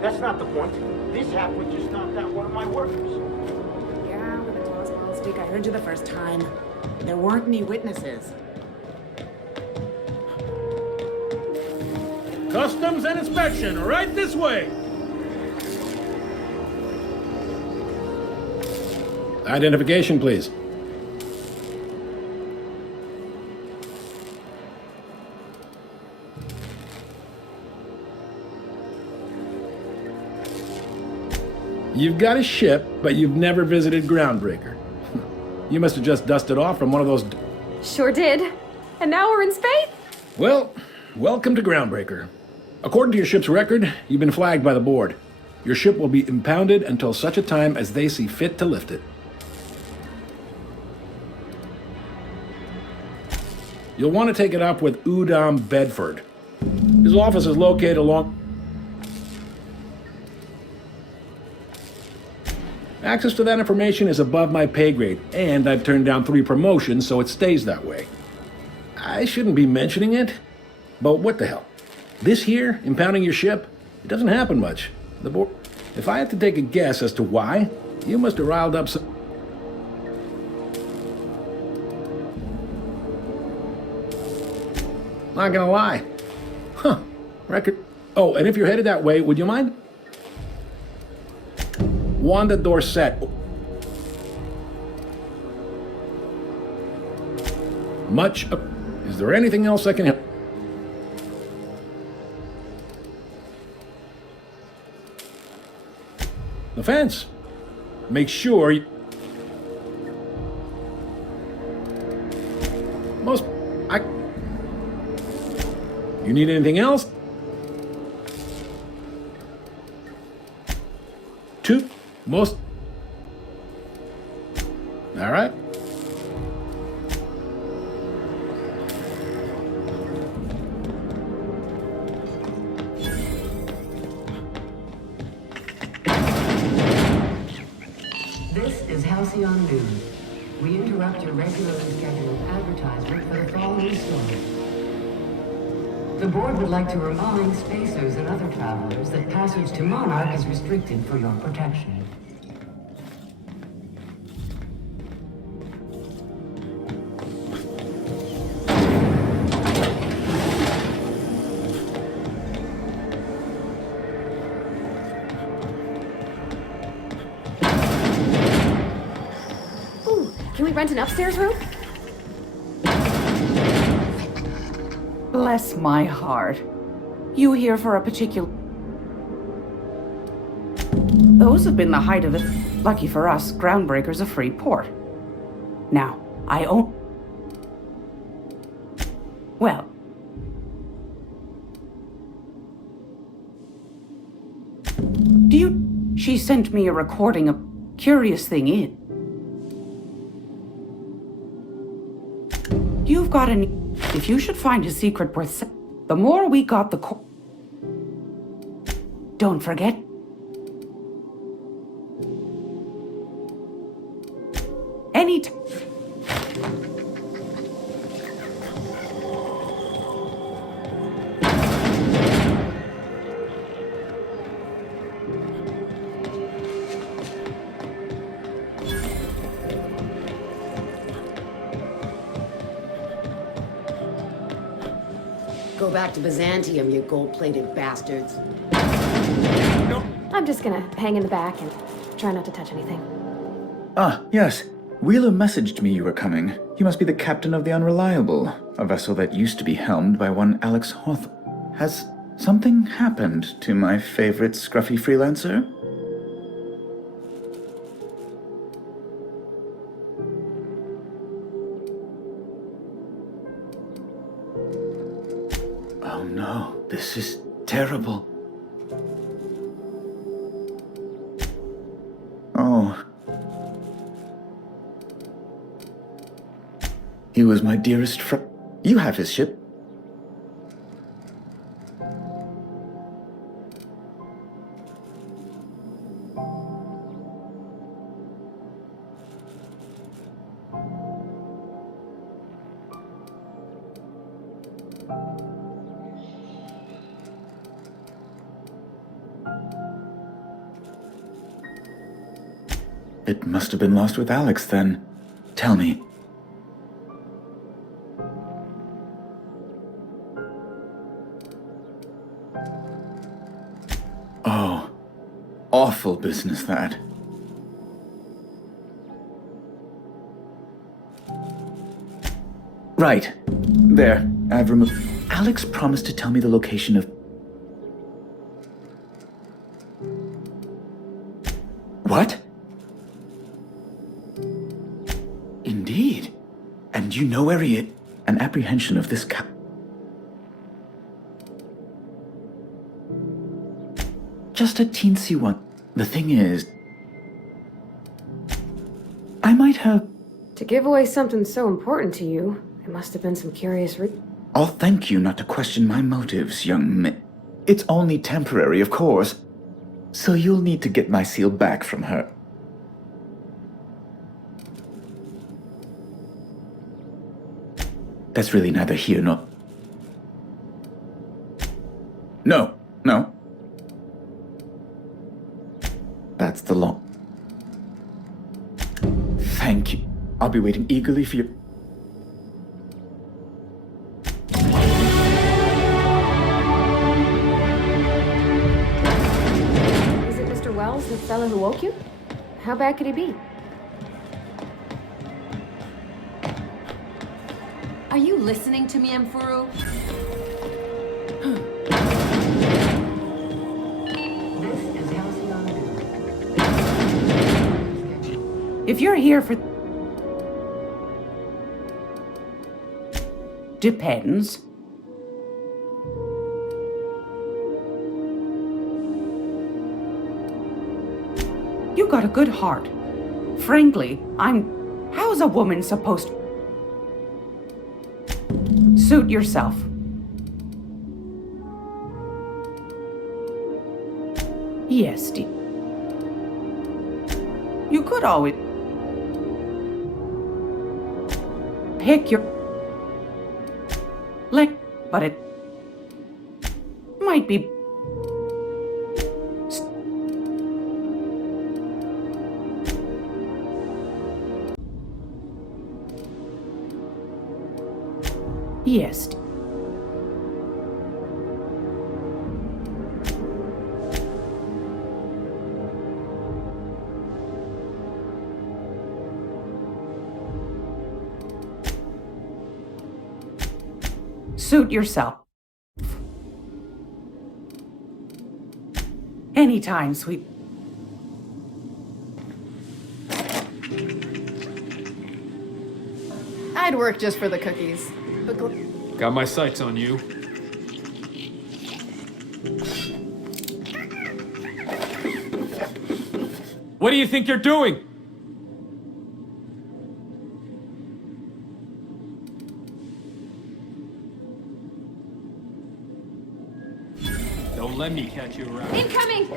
That's not the point. This halfway just knocked out one of my workers. Yeah, when the tallest balls speak, I heard you the first time. There weren't any witnesses. Customs and inspection, right this way. Identification, please. You've got a ship, but you've never visited Groundbreaker. You must have just dusted off from one of those... Sure did. And now we're in space? Well, welcome to Groundbreaker. According to your ship's record, you've been flagged by the board. Your ship will be impounded until such a time as they see fit to lift it. You'll want to take it up with Udom Bedford. His office is located along... Access to that information is above my pay grade, and I've turned down 3 promotions, so it stays that way. I shouldn't be mentioning it, but what the hell? This here, impounding your ship, it doesn't happen much. The board... If I had to take a guess as to why, you must have riled up some... Not gonna lie. Huh. Record... Oh, and if you're headed that way, would you mind? Wanda Dorset. Much... Is there anything else I can help? The fence. Make sure you... Most... You need anything else? 2. Most... All right. This is Halcyon News. We interrupt your regularly scheduled advertisement for the following story. The board would like to remind spacers and other travelers that passage to Monarch is restricted for your protection. Can we rent an upstairs room? Bless my heart. You here for a particular... Those have been the height of it. Lucky for us, Groundbreaker's a free port. Now, I own... Well... Do you... She sent me a recording of... Curious thing is... You've got an... If you should find a secret worth... The more we got, the... Don't forget... Any... Go back to Byzantium, you gold-plated bastards. I'm just gonna hang in the back and try not to touch anything. Ah, yes. Wheeler messaged me you were coming. You must be the captain of the Unreliable, a vessel that used to be helmed by one Alex Hawthorne. Has something happened to my favorite scruffy freelancer? Oh no, this is terrible. Oh. He was my dearest friend. You have his ship. It must have been lost with Alex then. Tell me. Oh, awful business that. Right. There, I've removed... Alex promised to tell me the location of... What? Indeed. And you know where he is? An apprehension of this Just a teensy one. The thing is... I might have... To give away something so important to you, it must have been some curious I'll thank you not to question my motives, young man. It's only temporary, of course. So you'll need to get my seal back from her. That's really neither here nor... No, no. That's the long... Thank you. I'll be waiting eagerly for you. Is it Mr. Wells, the fellow who woke you? How bad could he be? Are you listening to me, Emfuru? If you're here for... Depends. You got a good heart. Frankly, how's a woman supposed to... Suit yourself. Yes, dear. You could always... Pick your... but it... might be... Yes. Suit yourself. Anytime, sweet. I'd work just for the cookies. But Got my sights on you. What do you think you're doing? Don't let me catch you around. Incoming!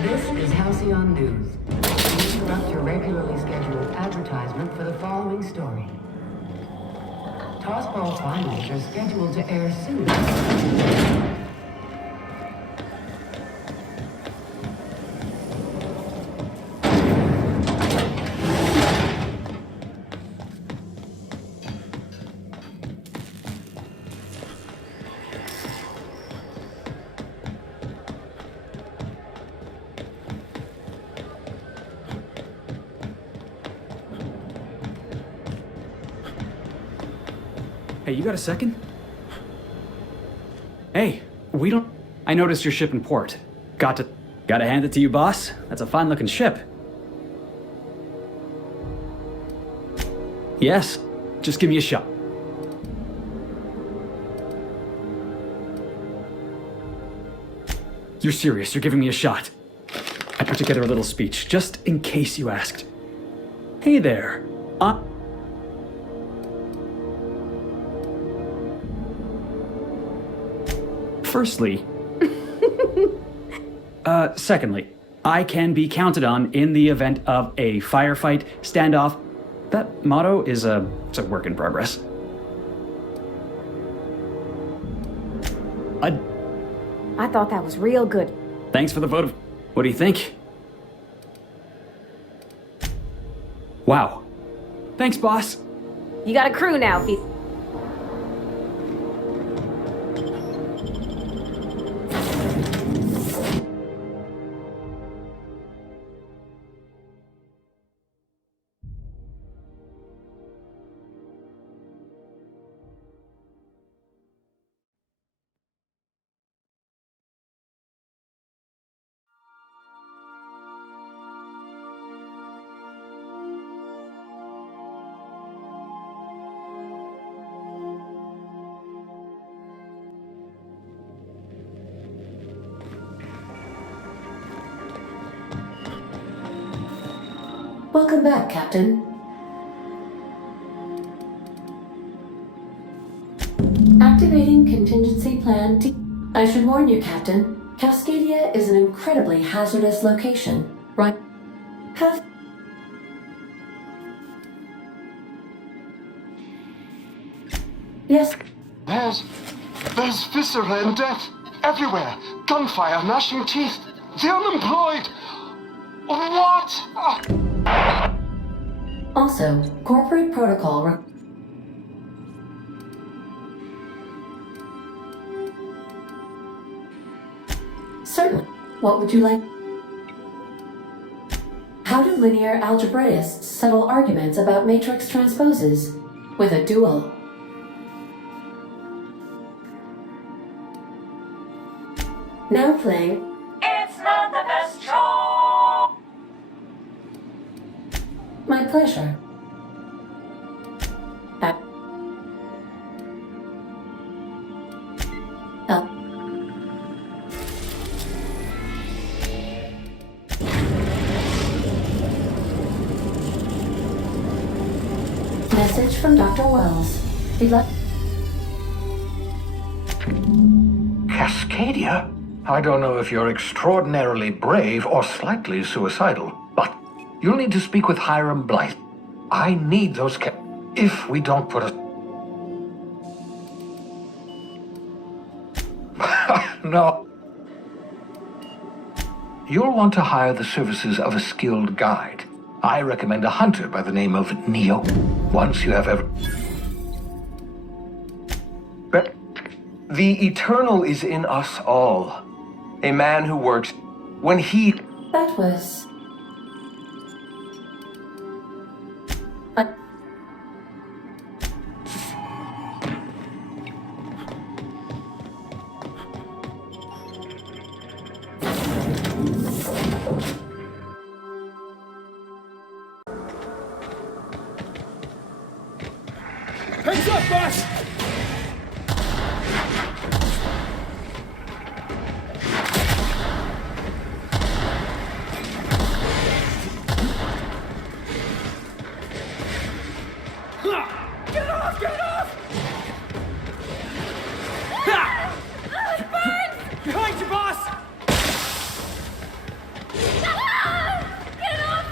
This is Halcyon News. We interrupt your regularly scheduled advertisement for the following story. Tossball finals are scheduled to air soon. Hey, you got a second? Hey, we don't... I noticed your ship in port. Gotta hand it to you, boss. That's a fine-looking ship. Yes, just give me a shot. You're serious, you're giving me a shot. I put together a little speech, just in case you asked. Hey there, Firstly, secondly, I can be counted on in the event of a firefight, standoff. That motto is it's a work in progress. I thought that was real good. Thanks for the vote of... What do you think? Wow. Thanks, boss. You got a crew now, Pete. Welcome back, Captain. Activating contingency plan T. I should warn you, Captain. Cascadia is an incredibly hazardous location. Right? Have... Yes. There's viscera and death everywhere. Gunfire, gnashing teeth. The unemployed. What? Also, corporate protocol. Certainly. What would you like? How do linear algebraists settle arguments about matrix transposes? With a dual. Now playing. It's not the best show. My pleasure. Message from Dr. Wells. He left. Cascadia? I don't know if you're extraordinarily brave or slightly suicidal, but you'll need to speak with Hiram Blythe. I need those if we don't put a... No. You'll want to hire the services of a skilled guide. I recommend a hunter by the name of Neo. Once you have But the Eternal is in us all. A man who works when he... That was... Heads up, boss! Get off! Get off! Behind you, boss! Get off! Get off!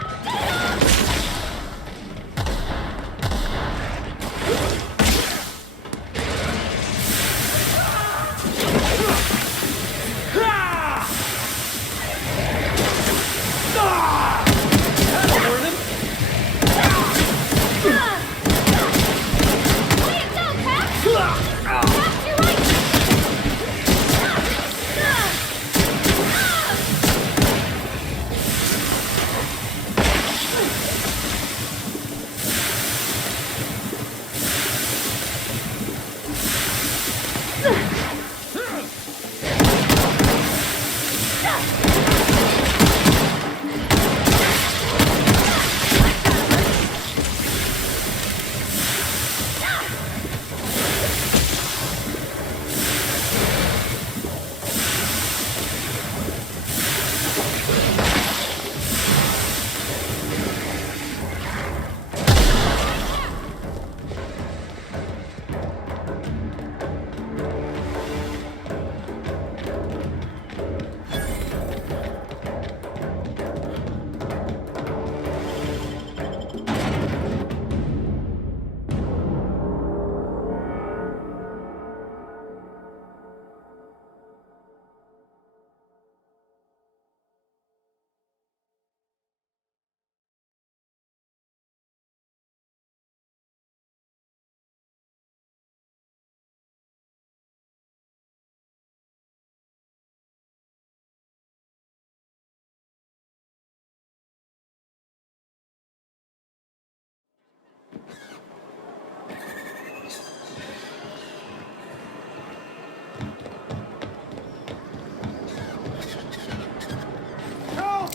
Help!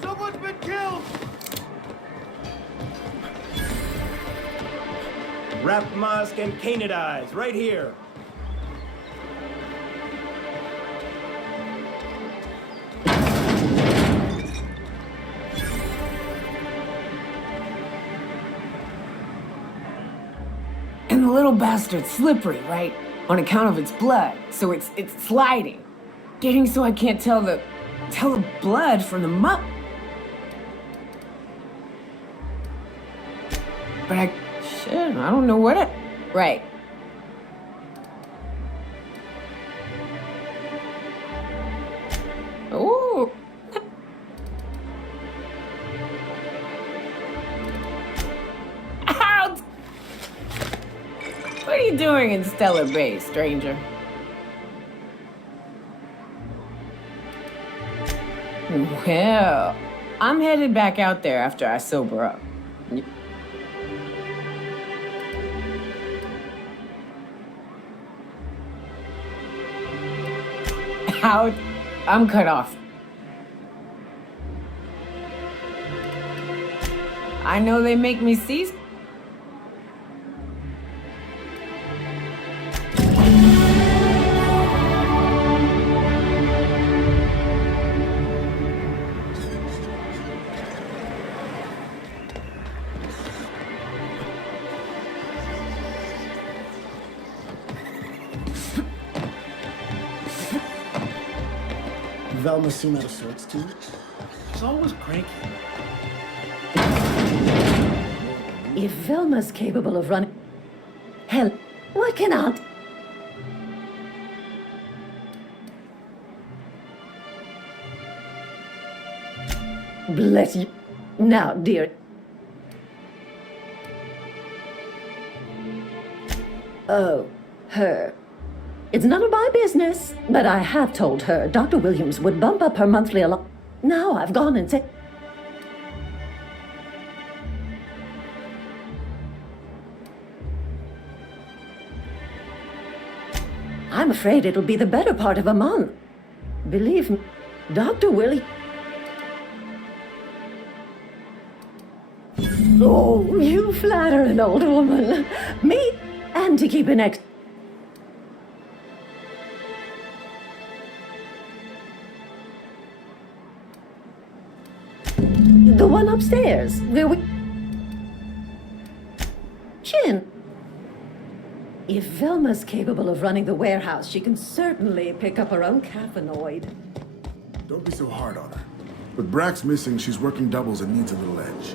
Someone's been killed! Wrap mask and canid eyes, right here. little bastard's slippery, right? On account of its blood, so it's sliding. Getting so I can't tell the blood from the muck. But I don't know what it... Right. Ooh. Out! What are you doing in Stellar Bay, stranger? Well, I'm headed back out there after I sober up. Out. I'm cut off. I know they make me see. Velma seem out of sorts too. She's always cranky. If Velma's capable of running... Hell, what can I... Bless you. Now, dear. Oh, her. It's none of my business, but I have told her Dr. Williams would bump up her monthly allowance. Now I've gone and said... I'm afraid it'll be the better part of a month. Believe me, Dr. Willie... Oh, you flatter an old woman. Me, and to keep an ex... The one upstairs. There we... Chin. If Velma's capable of running the warehouse, she can certainly pick up her own caffeinoid. Don't be so hard on her. With Brack's missing, she's working doubles and needs a little edge.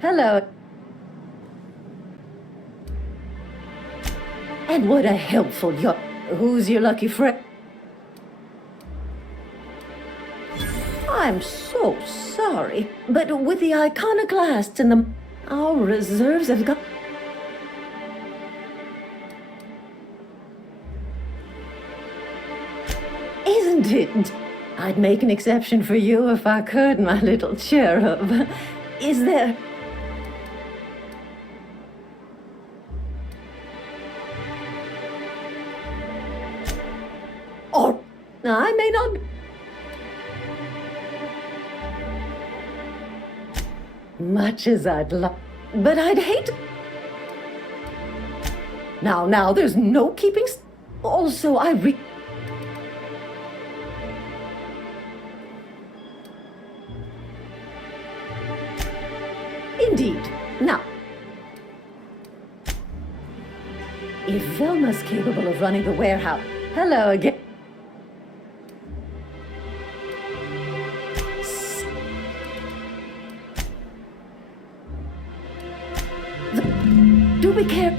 Hello. And what a helpful Who's your lucky friend? I'm so sorry, but with the iconoclasts and our reserves have got... Isn't it? I'd make an exception for you if I could, my little cherub. Is there... Or I may not... Much as I'd love... But I'd hate... Now, there's no keeping... Also, Indeed. Now, if Velma's capable of running the warehouse... Hello again. Do we care?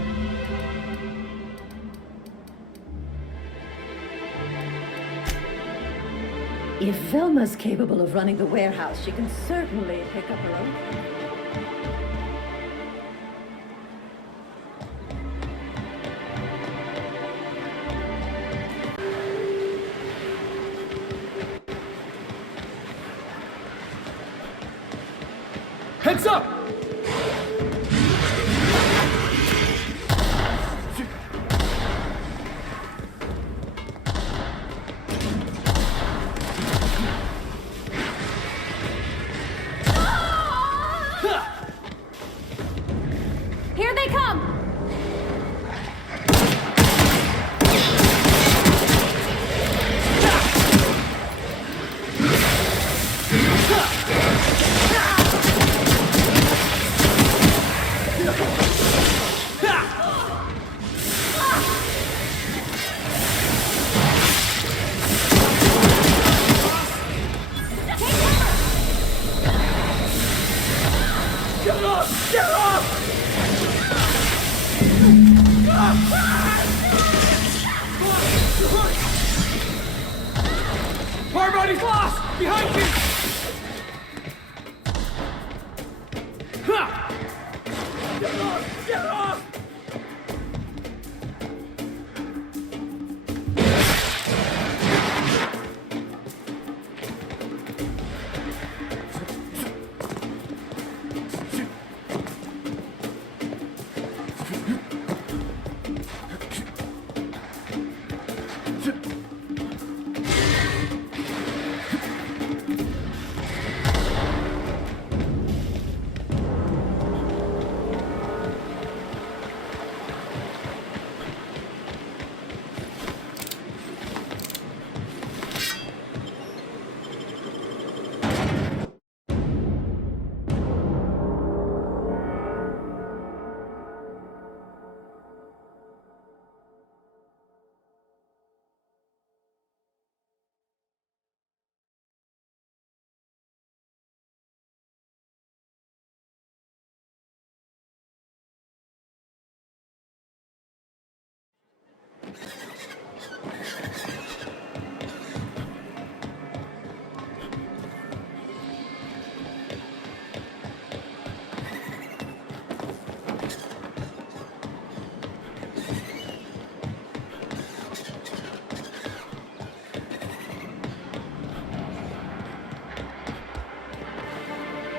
If Velma's capable of running the warehouse, she can certainly pick up her own... Heads up!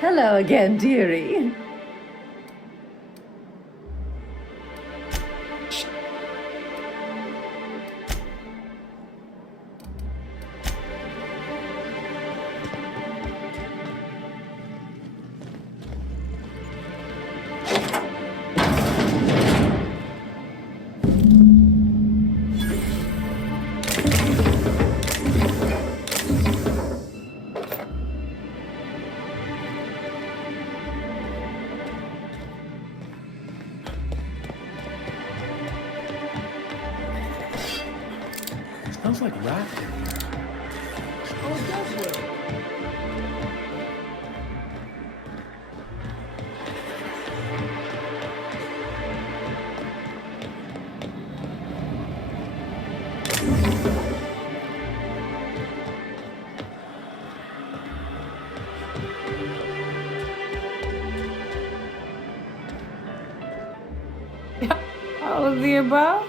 Hello again, dearie. Smells like rat. Oh, it does work. All of the above?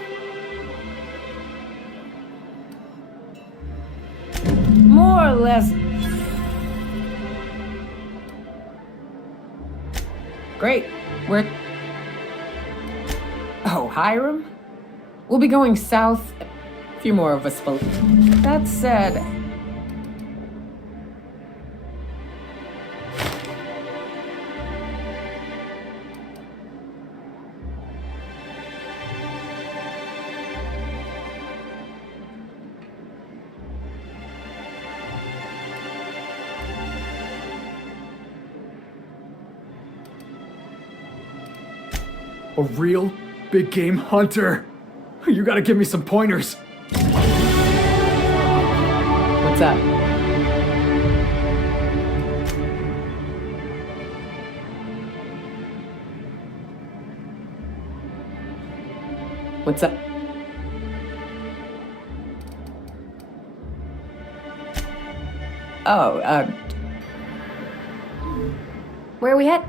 More or less. Great. We're. Oh, Hiram? We'll be going south. A few more of us will. That said. A real big game hunter. You gotta give me some pointers. What's up? What's up? Oh, Where are we at?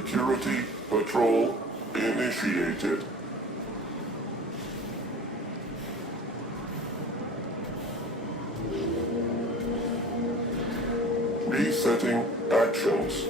Security patrol initiated. Resetting actions.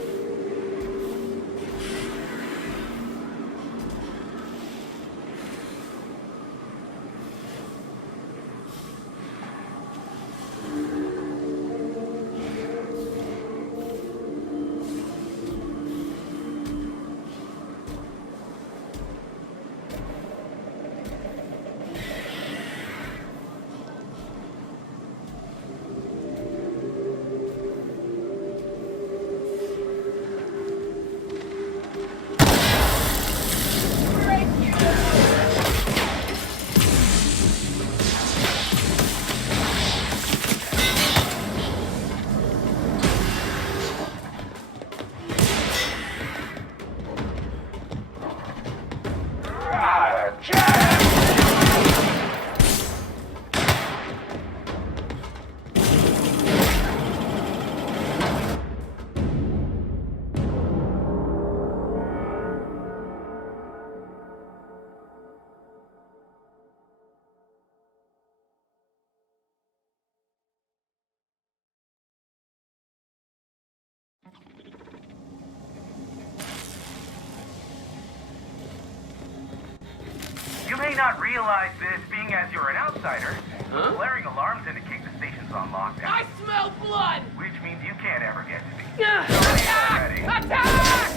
You may not realize this, being as you're an outsider. Huh? Blaring alarms indicate the station's on lockdown. I smell blood! Which means you can't ever get to me. Attack! Attack!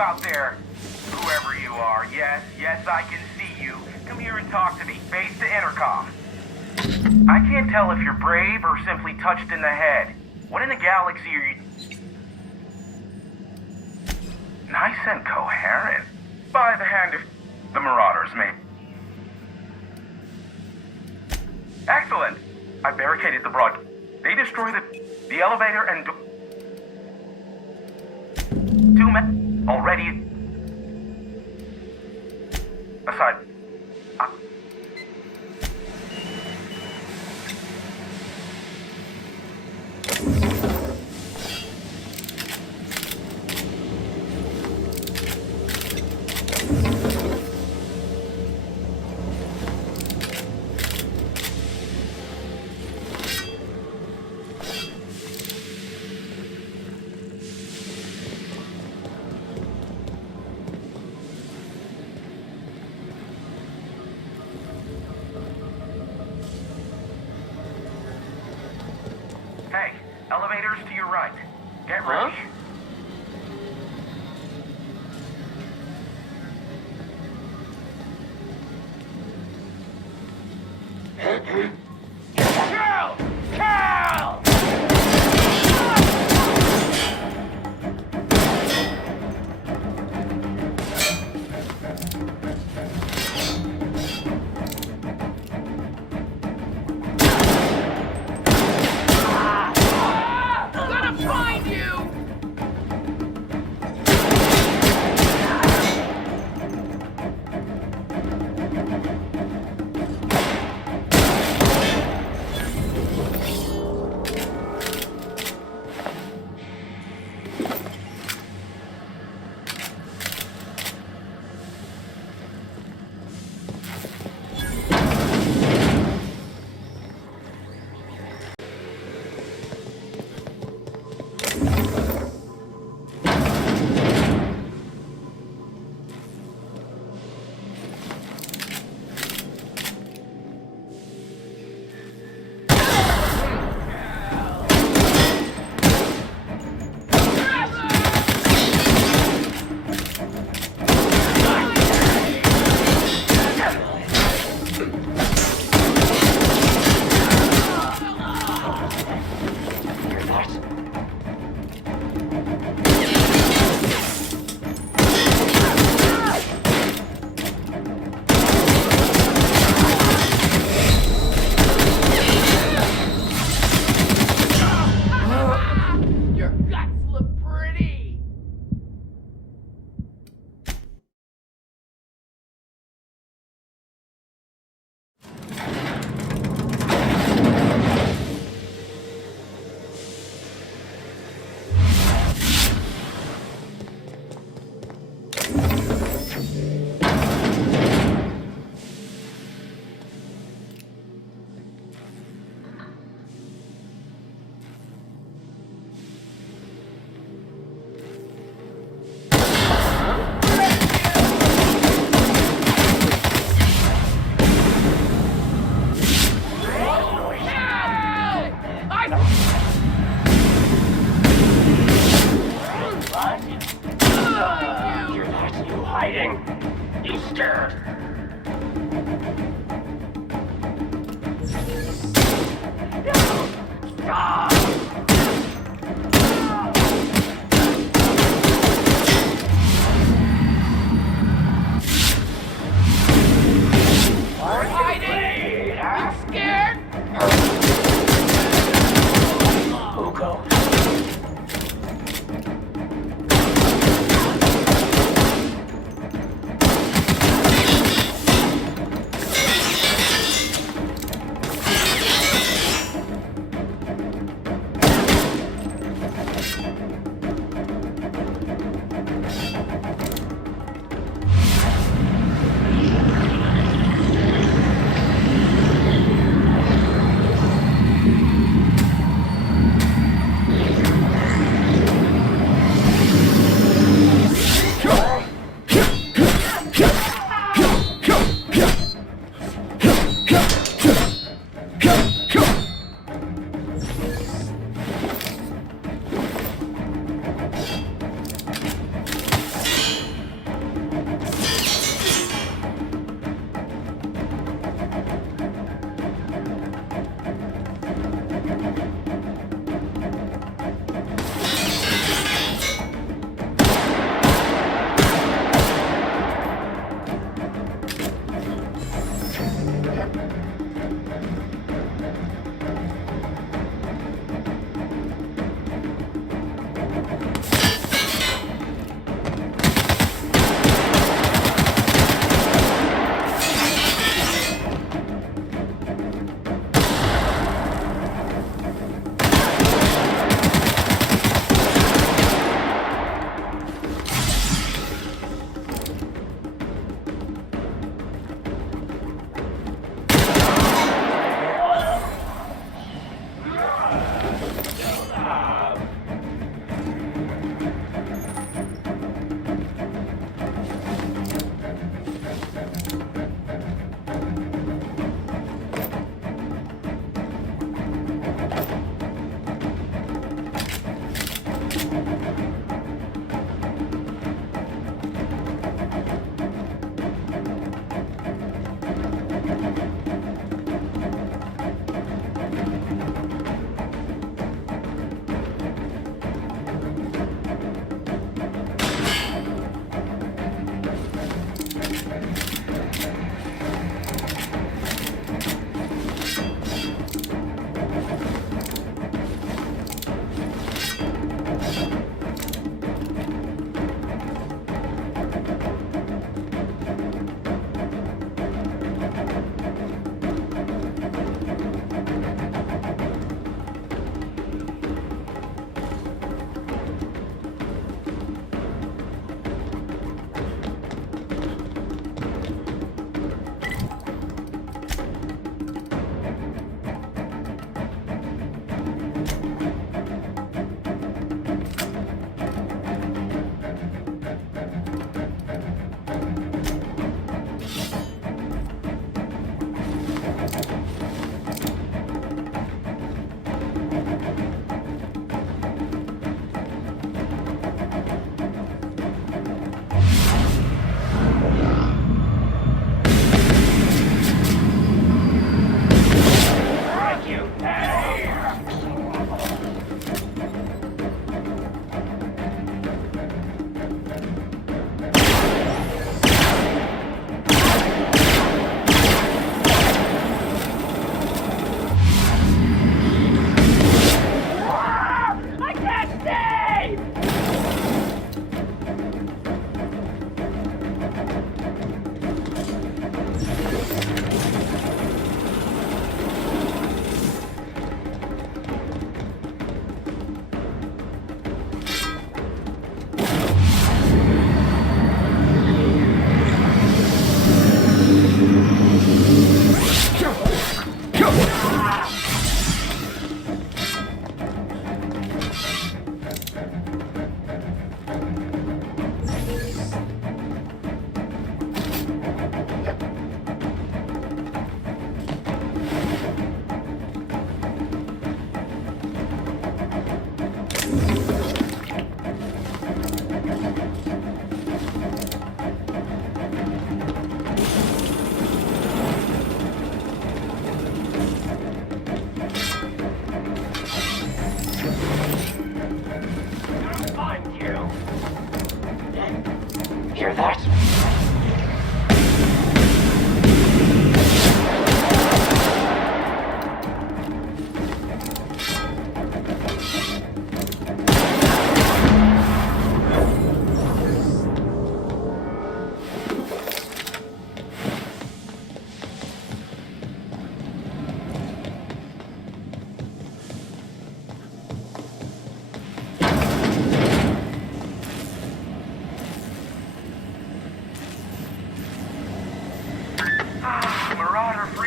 Out there, whoever you are, yes, I can see you. Come here and talk to me, face to intercom. I can't tell if you're brave or simply touched in the head. What in the galaxy are you... Nice and coherent. By the hand of the Marauders, mate. Excellent. I barricaded the broad... They destroy the elevator and... Two men... Already... Aside... Hey, elevators to your right. Get ready. Kill! Kill! Hiding! I'm scared! Who goes?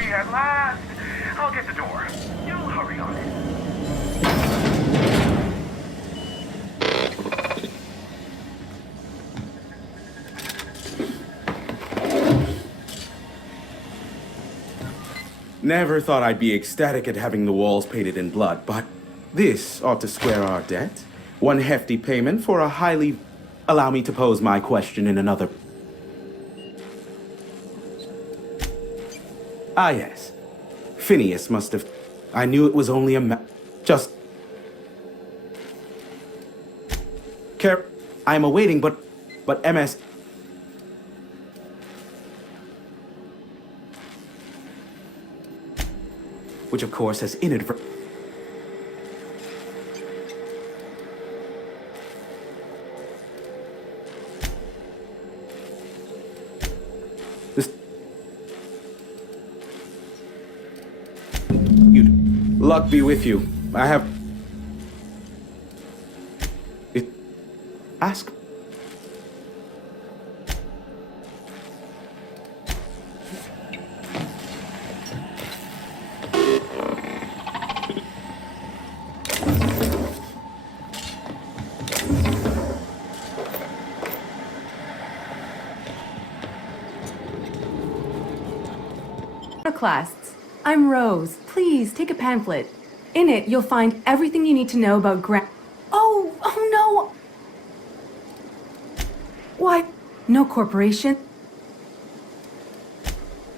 free at last. I'll get the door. You'll hurry on it. Never thought I'd be ecstatic at having the walls painted in blood, but this ought to square our debt. One hefty payment for a highly... Allow me to pose my question in another... Ah, yes. Phineas must have... I knew it was only a just... I'm awaiting, but MS... Which, of course, has inadvertently... Luck be with you. I have... Ask... Class. I'm Rose. Please take a pamphlet. In it, you'll find everything you need to know about Oh no! What? No corporation?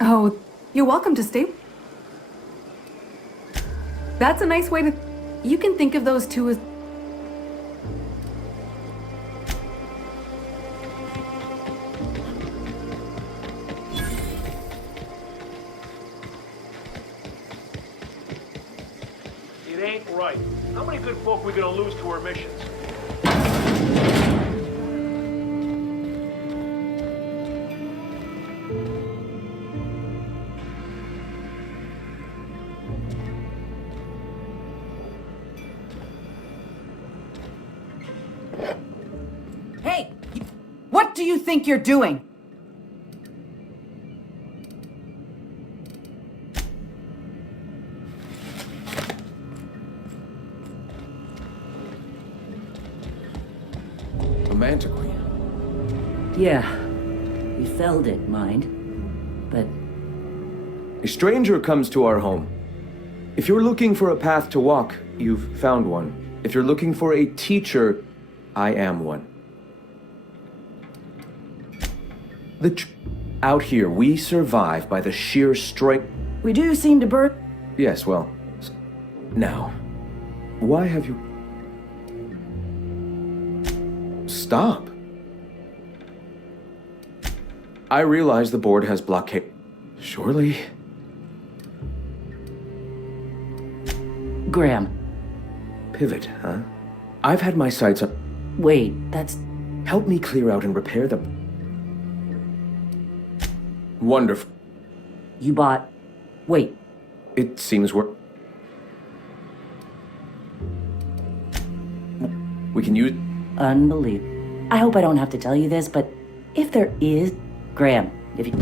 Oh, you're welcome to stay. That's a nice way to... You can think of those two as... It ain't right. How many good folk we gonna lose to our missions? Hey! What do you think you're doing? Mantiquine. Yeah. We felled it, mind. But... A stranger comes to our home. If you're looking for a path to walk, you've found one. If you're looking for a teacher, I am one. Out here, we survive by the sheer strength... We do seem to burn... Yes, well... Now, why have you... Stop. I realize the board has blockade. Surely... Graham. Pivot, huh? I've had my sights on... Wait, that's... Help me clear out and repair them. Wonderful. You bought... Wait. It seems we're... We can use... Unbelievable. I hope I don't have to tell you this, but if there is... Graham, if you...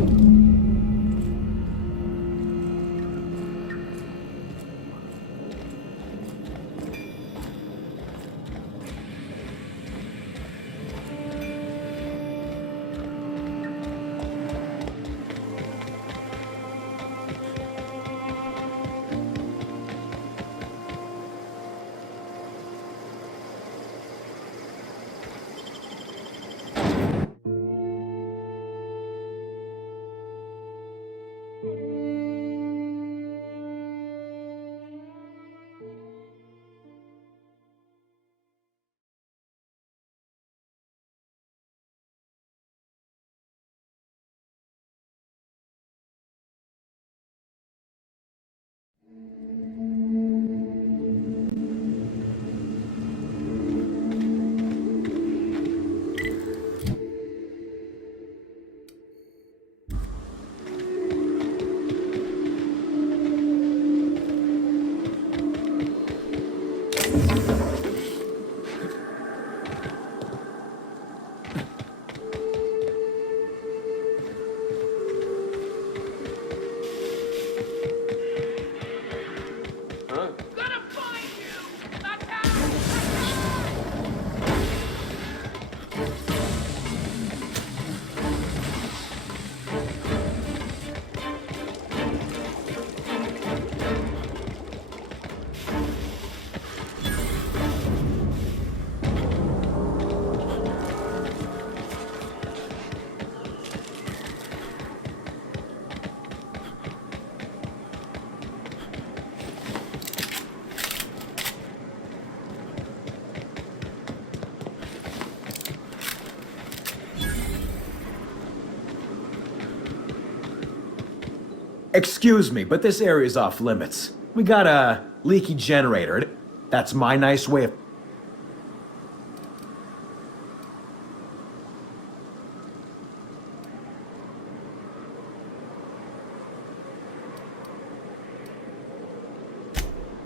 Excuse me, but this area's off limits. We got a leaky generator. That's my nice way of...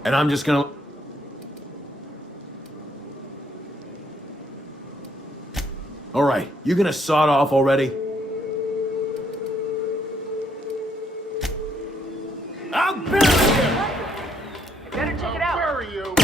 And I'm just gonna... Alright, you gonna sod off already? I'll bury you! Better check it out. Bury you!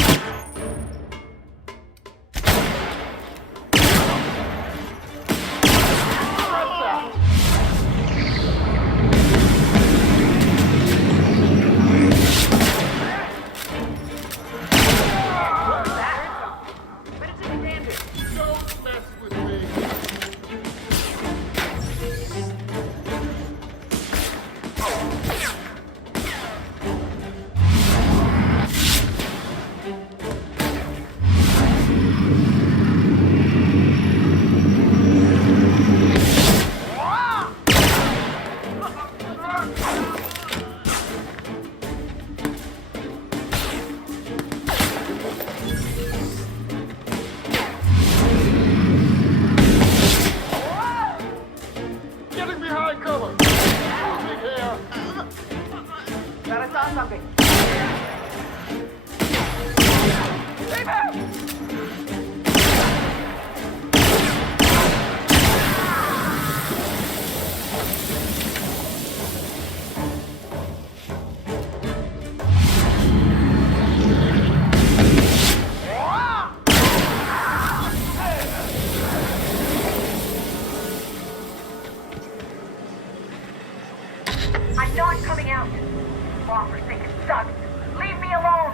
Don't mess with me! Getting behind cover! Moving here! Thought I saw something. Save him! I'm not coming out. For forsaken sons, leave me alone.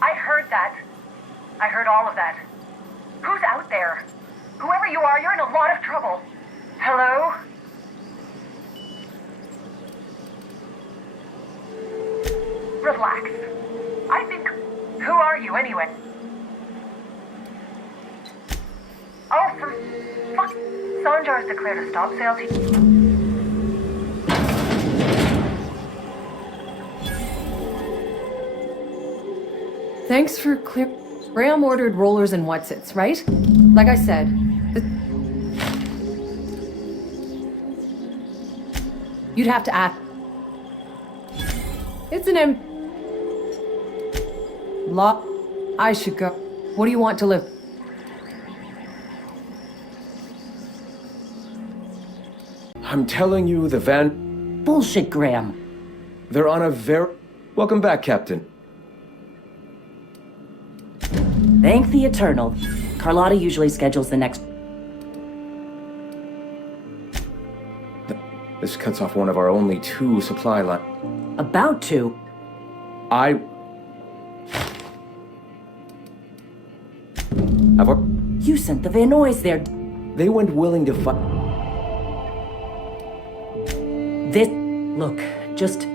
I heard that. I heard all of that. Who's out there? Whoever you are, you're in a lot of trouble. Hello? Relax. I think... Who are you, anyway? Oh, for... Fuck. Sonjar's declared a stop sale to... Thanks for clear. Graham ordered rollers and whatsits, right? Like I said, you'd have to act. It's an lot. I should go. What do you want to live? I'm telling you, the van... Bullshit, Graham. They're on a very... Welcome back, Captain. Thank the Eternal. Carlotta usually schedules the next... This cuts off one of our only 2 supply lines. About to. I've... You sent the Vanoys there. They weren't willing to fight. This... Look, just...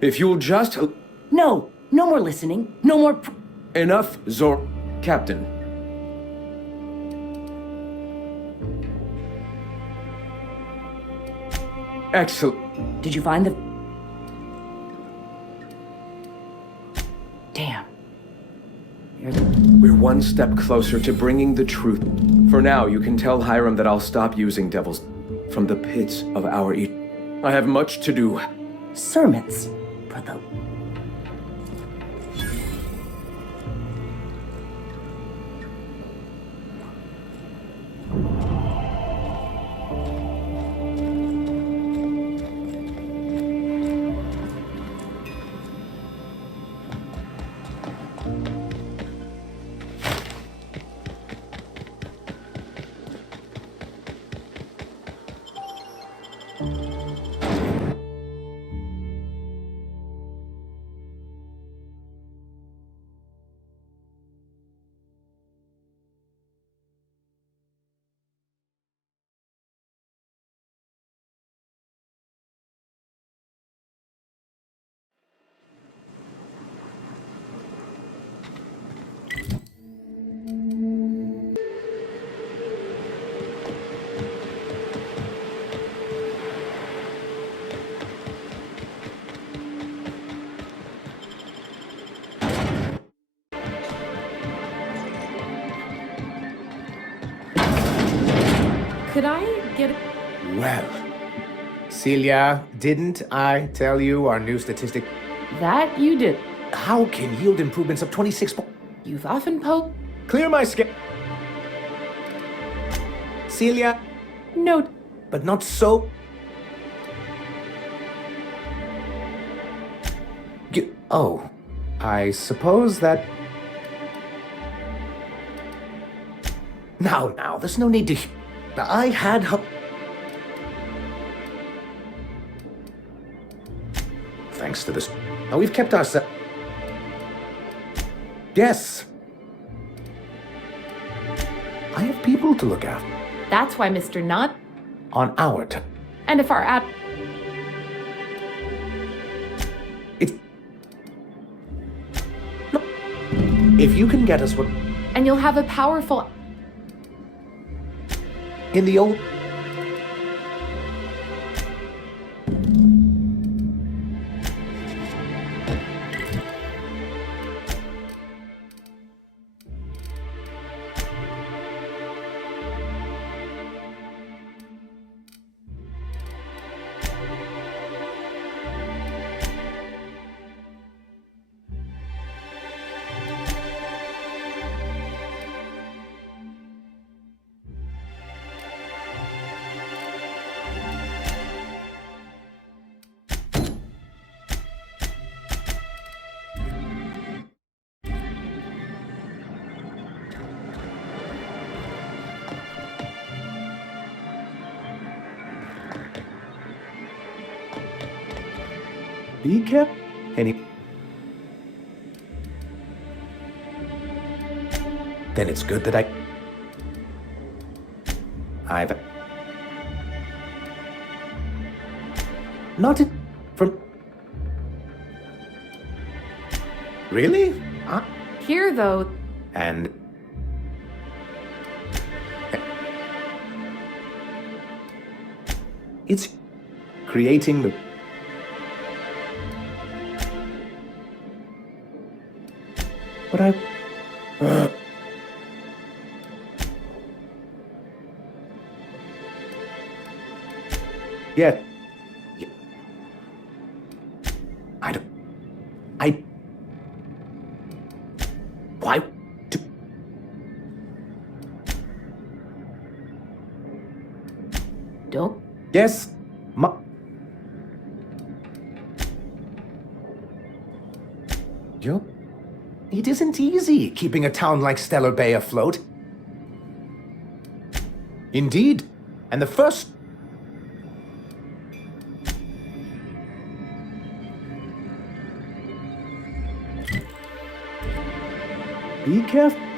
If you'll just... No! No more listening. No more... Enough, Zor... Captain. Excellent. Did you find the... Damn. We're one step closer to bringing the truth. For now, you can tell Hiram that I'll stop using devils from the pits of our I have much to do. Sermons. For the... Could I get... Well, Celia, didn't I tell you our new statistic? That you did. How can yield improvements of 26 You've often poked... Clear my skin. Celia? No. But not so... Oh, I suppose that... Now, there's no need to... I had hope... Thanks to this... Now, we've kept ourselves... Yes. I have people to look after. That's why Mr. Not... On our turn. And if our app... It's... No. If you can get us what... And you'll have a powerful... In the old... Be careful. Then it's good that I've... Not from... Really? Here, though... And... It's creating the... But I... Yeah. I don't... Why... Don't? Yes, It isn't easy keeping a town like Stellar Bay afloat. Indeed. And the first... Be careful.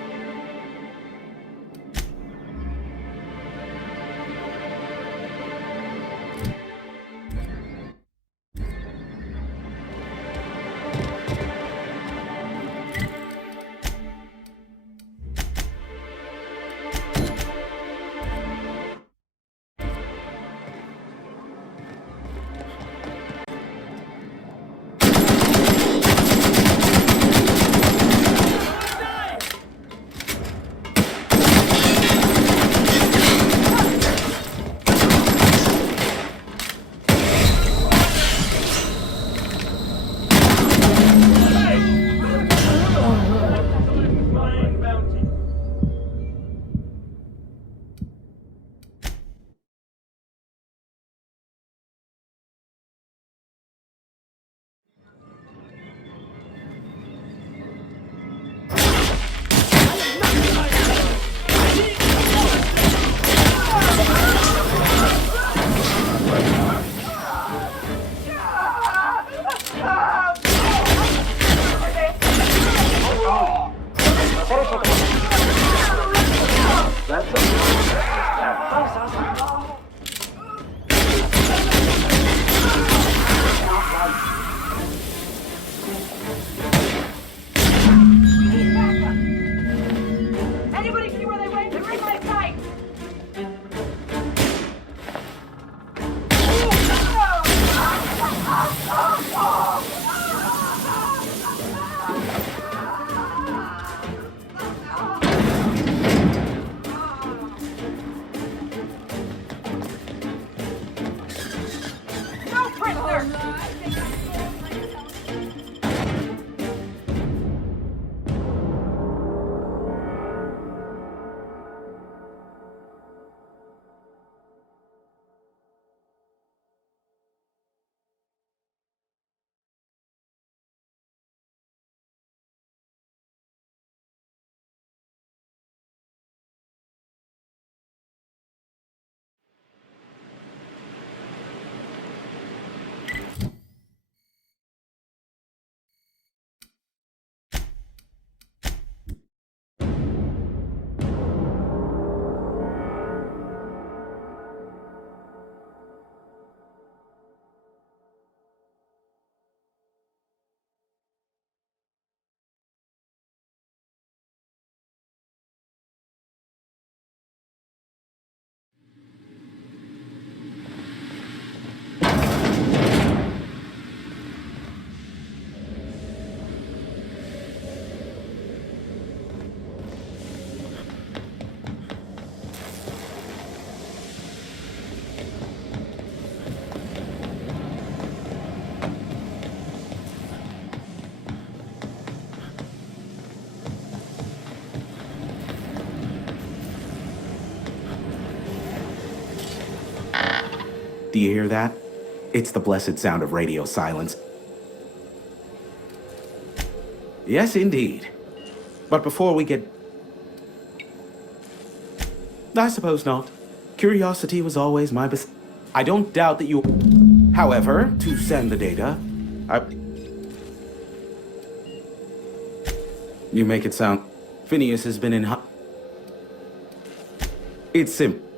Do you hear that? It's the blessed sound of radio silence. Yes, indeed. But before we get... I suppose not. Curiosity was always my I don't doubt that you... However, to send the data, You make it sound... Phineas has been in... It's simple.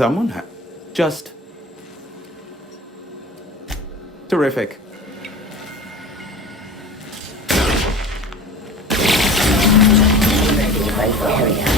Someone just... Terrific. Ready to fight for Harry?